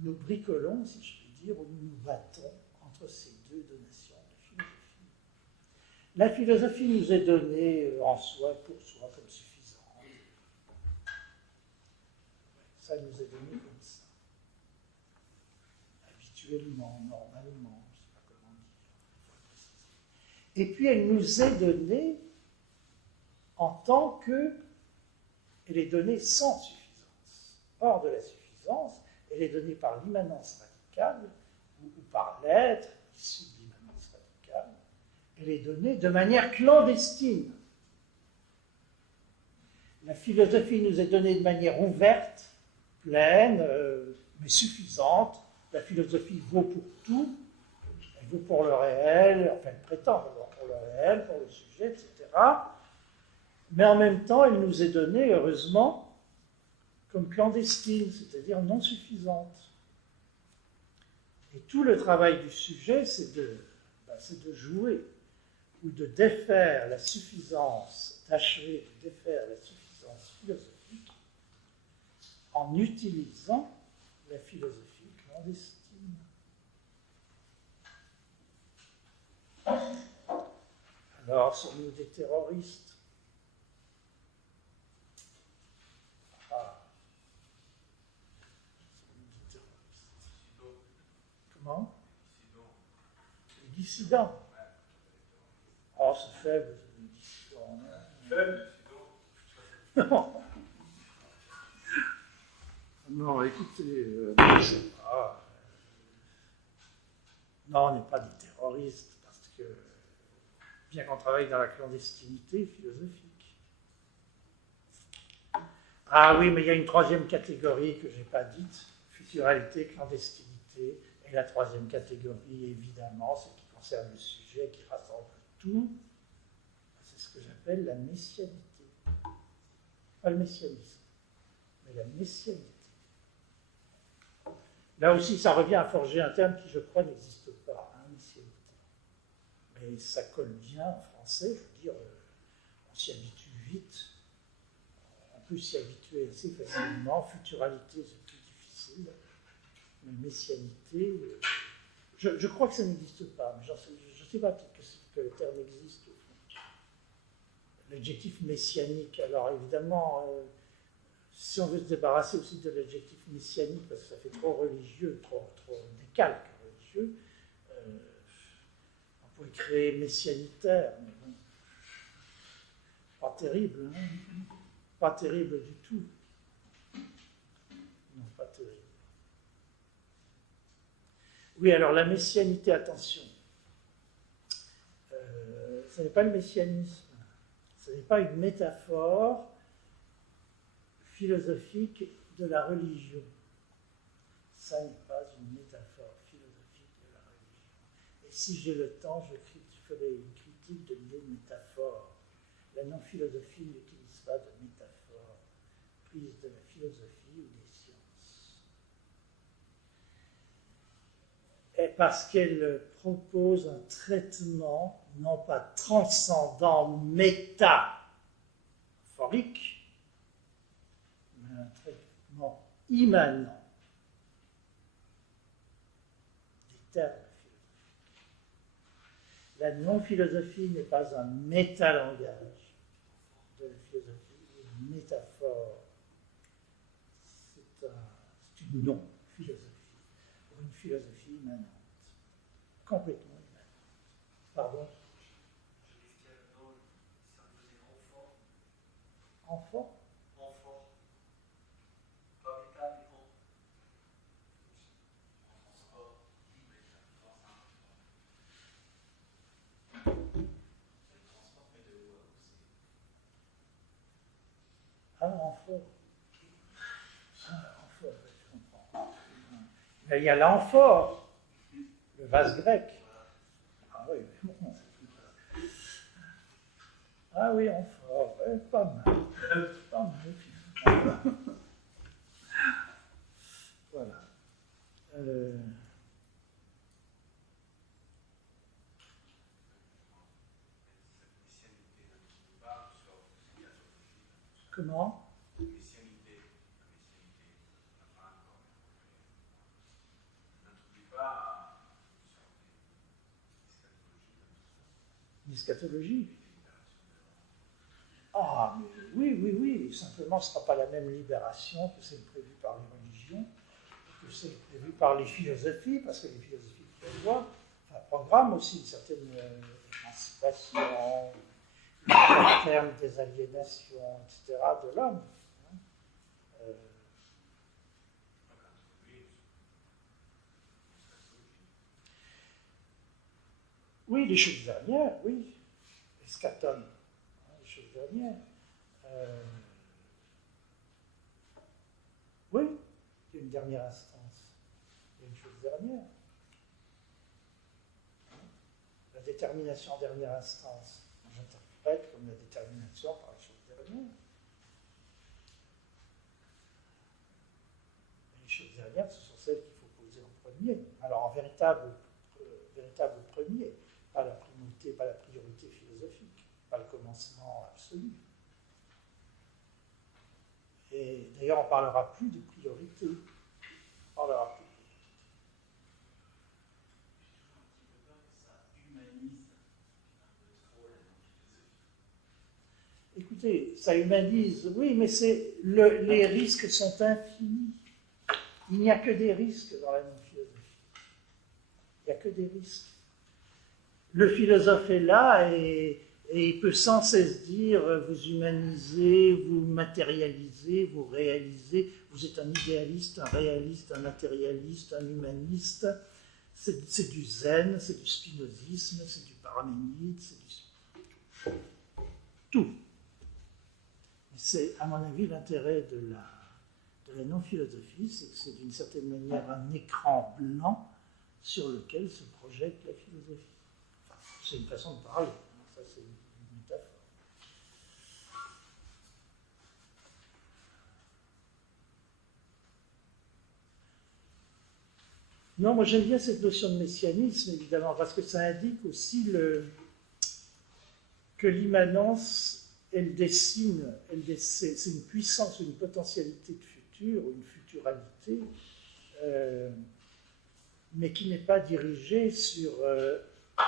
nous bricolons, si je puis dire, ou nous nous battons entre ces deux donations de philosophie. La philosophie nous est donnée en soi, pour soi, comme suffisante. Ça nous est donné comme ça. Habituellement, normalement, je ne sais pas comment dire. Et puis elle nous est donnée en tant que elle est donnée sans suffisance. Hors de la suffisance, elle est donnée par l'immanence radicale, ou par l'être issu de l'immanence radicale. Elle est donnée de manière clandestine. La philosophie nous est donnée de manière ouverte, pleine, mais suffisante. La philosophie vaut pour tout. Elle vaut pour le réel, enfin elle prétend valoir pour le réel, pour le sujet, etc. Mais en même temps, elle nous est donnée, heureusement, comme clandestine, c'est-à-dire non suffisante. Et tout le travail du sujet, c'est de jouer ou de défaire la suffisance, d'achever de défaire la suffisance philosophique en utilisant la philosophie clandestine. Alors, sommes-nous des terroristes? Comment? Les dissidents. Oh, c'est faible, les dissidents. Faible, Non. Non, écoutez, non, on n'est pas des terroristes, parce que, bien qu'on travaille dans la clandestinité philosophique. Ah oui, mais il y a une troisième catégorie que je n'ai pas dite, futuralité, clandestinité. Et la troisième catégorie, évidemment, c'est qui concerne le sujet, qui rassemble tout. C'est ce que j'appelle la messianité. Pas le messianisme, mais la messianité. Là aussi, ça revient à forger un terme qui, je crois, n'existe pas, hein, messianité. Mais ça colle bien en français, je veux dire, on s'y habitue vite. On peut s'y habituer assez facilement. Futuralité, c'est plus difficile. Mais messianité, je crois que ça n'existe pas, mais je ne sais pas, peut-être que le terme existe au fond. L'adjectif messianique, alors évidemment, si on veut se débarrasser aussi de l'adjectif messianique, parce que ça fait trop religieux, trop décalque religieux, on pourrait créer messianitaire, mais bon, pas terrible, hein, pas terrible du tout. Non, pas terrible. Oui, alors la messianité, attention, ce n'est pas le messianisme. Ce n'est pas une métaphore philosophique de la religion. Ça n'est pas une métaphore philosophique de la religion. Et si j'ai le temps, je ferai une critique de l'idée de métaphore. La non-philosophie n'utilise pas de métaphore prise de la philosophie ou des sciences. Et parce qu'elle propose un traitement, non pas transcendant, métaphorique, mais un traitement immanent des termes philosophiques. La non-philosophie n'est pas un métalangage de la philosophie, une métaphore. C'est une non-philosophie, ou une philosophie immanente, complètement immanente. Pardon? Enfant? Enfant. Pas métal, mais en. En transport. Le transport, mais de où à où c'est? Ah, enfant. Je comprends. Mais il y a l'amphore, le vase grec. Ah oui, bon. Ah oui, amphore, pas mal. Pas mal. Voilà. Comment? L'eschatologie. Ah, mais oui. Simplement, ce ne sera pas la même libération que celle prévue par les religions, que celle prévue par les philosophies, parce que les philosophies prévoient un programme aussi, une certaine émancipation, le terme des aliénations, etc., de l'homme. Oui, les choses dernières, oui. Eschaton, les choses dernières. Oui, il y a une dernière instance. Il y a une chose dernière. La détermination en dernière instance, j'interprète comme la détermination par la chose dernière. Et les choses dernières, ce sont celles qu'il faut poser en premier. Alors en véritable premier, pas la primauté, pas la priorité philosophique, pas le commencement absolu. Et d'ailleurs, on ne parlera plus de priorité. On parlera plus. Écoutez, ça humanise, oui, mais les risques sont infinis. Il n'y a que des risques dans la non-philosophie. Il n'y a que des risques. Le philosophe est là et il peut sans cesse dire vous humanisez, vous matérialisez, vous réalisez, vous êtes un idéaliste, un réaliste, un matérialiste, un humaniste. C'est du zen, c'est du spinozisme, c'est du paraménide, c'est du tout. C'est, à mon avis, l'intérêt de la non-philosophie, c'est que c'est d'une certaine manière un écran blanc sur lequel se projette la philosophie. Enfin, c'est une façon de parler, ça c'est une métaphore. Non, moi j'aime bien cette notion de messianisme, évidemment, parce que ça indique aussi que l'immanence, elle dessine, c'est une puissance, une potentialité de futur, une futuralité, mais qui n'est pas dirigée sur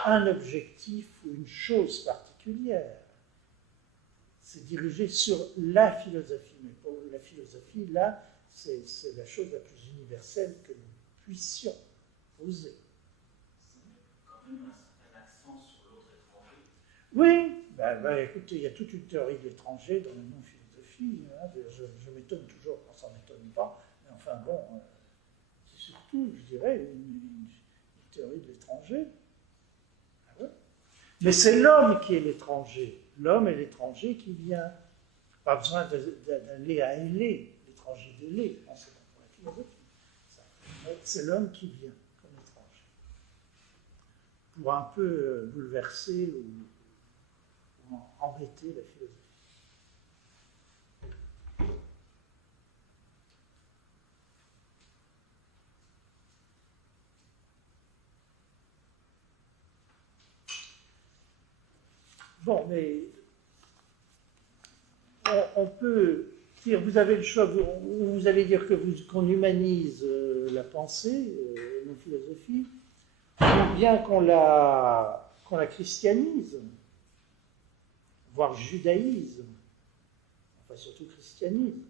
un objectif ou une chose particulière. C'est dirigé sur la philosophie, mais pour la philosophie, là, c'est la chose la plus universelle que nous puissions poser. Quand même un certain accent sur l'autre étranger. Oui, écoutez, il y a toute une théorie de l'étranger dans la non-philosophie. Hein, je m'étonne toujours qu'on s'en étonne pas, mais enfin bon, c'est surtout, je dirais, une théorie de l'étranger. Ah ouais. Mais c'est l'homme qui est l'étranger. l'homme et l'étranger qui vient. Pas besoin d'aller à Hélé, l'étranger d'Hélé, c'est pour la philosophie. C'est l'homme qui vient comme étranger. Pour un peu bouleverser ou embêter la philosophie. Bon, mais on peut dire, vous avez le choix, vous allez dire qu'on humanise la pensée, la philosophie, ou bien qu'on la christianise, voire judaïse, enfin surtout christianise.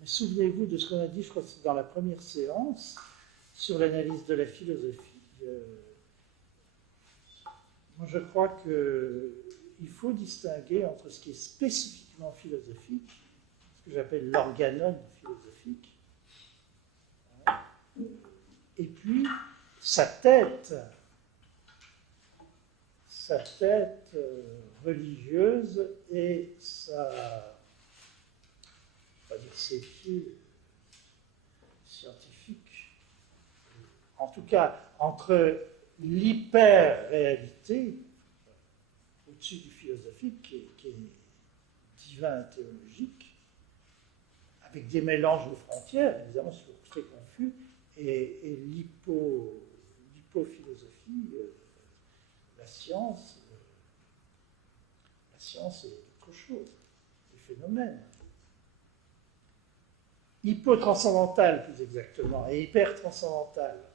Mais souvenez-vous de ce qu'on a dit, je crois que c'est dans la première séance, sur l'analyse de la philosophie. Moi, je crois qu'il faut distinguer entre ce qui est spécifiquement philosophique, ce que j'appelle l'organon philosophique, et puis sa tête religieuse et on va dire ses pieds scientifiques. En tout cas, entre l'hyper-réalité, au-dessus du philosophique, qui est divin et théologique, avec des mélanges de frontières, évidemment, c'est très confus, et l'hypophilosophie, la science est autre chose, des phénomènes. Hypotranscendantal, plus exactement, et hyper-transcendantal.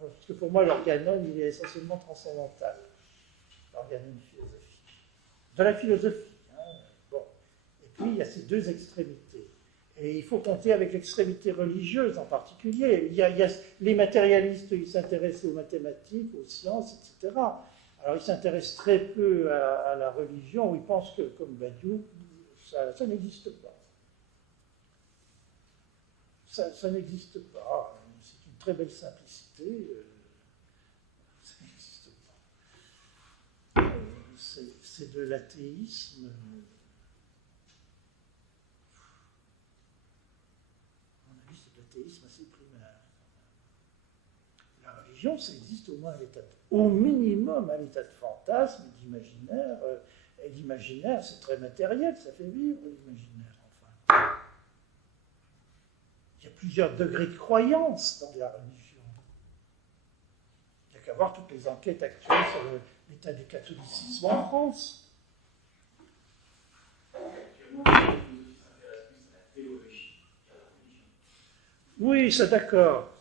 Parce que pour moi, l'organon, il est essentiellement transcendantal. L'organon philosophique. De la philosophie. Bon. Et puis, il y a ces deux extrémités. Et il faut compter avec l'extrémité religieuse en particulier. Il y a les matérialistes, ils s'intéressent aux mathématiques, aux sciences, etc. Alors, ils s'intéressent très peu à la religion, où ils pensent que, comme Badiou, ça n'existe pas. Ça n'existe pas. C'est une très belle simplicité. Ça n'existe pas. C'est de l'athéisme. À mon avis, c'est de l'athéisme assez primaire. La religion, ça existe au minimum à l'état de fantasme, d'imaginaire. Et l'imaginaire, c'est très matériel, ça fait vivre l'imaginaire, enfin. Il y a plusieurs degrés de croyance dans la religion. Il n'y a qu'à voir toutes les enquêtes actuelles sur l'état du catholicisme en France. Oui, c'est d'accord.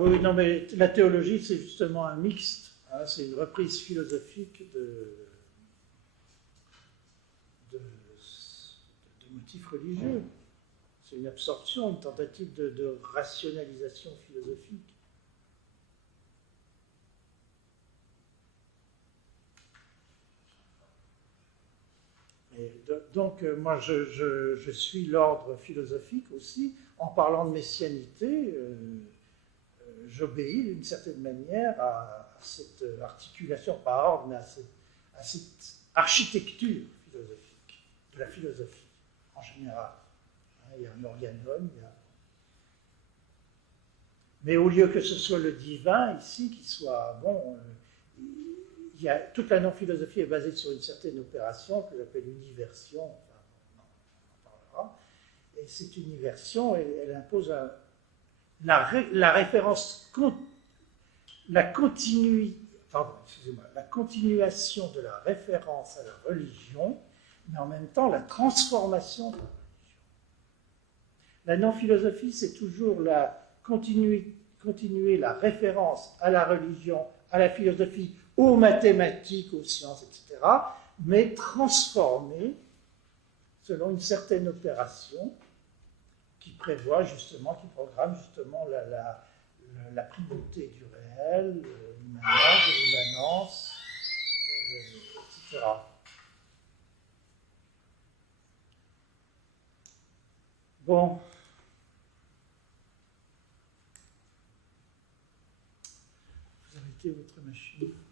Oui, non, mais la théologie, c'est justement un mixte. C'est une reprise philosophique de motifs religieux. C'est une absorption, une tentative de rationalisation philosophique. Et donc, moi, je suis l'ordre philosophique aussi. En parlant de messianité, j'obéis d'une certaine manière à cette articulation, pas ordre, mais à cette architecture philosophique, de la philosophie en général. Il y a un organon, mais au lieu que ce soit le divin ici, qui soit bon, toute la non-philosophie est basée sur une certaine opération que j'appelle l'universion, enfin, on en parlera, et cette universion, elle impose la référence, la continuation de la référence à la religion, mais en même temps la transformation de la religion. La non-philosophie, c'est toujours continuer la référence à la religion, à la philosophie, aux mathématiques, aux sciences, etc., mais transformer selon une certaine opération qui prévoit justement, qui programme justement la primauté du réel, l'immanence, de l'immanence, etc. Bon. Vous arrêtez votre machine. machine.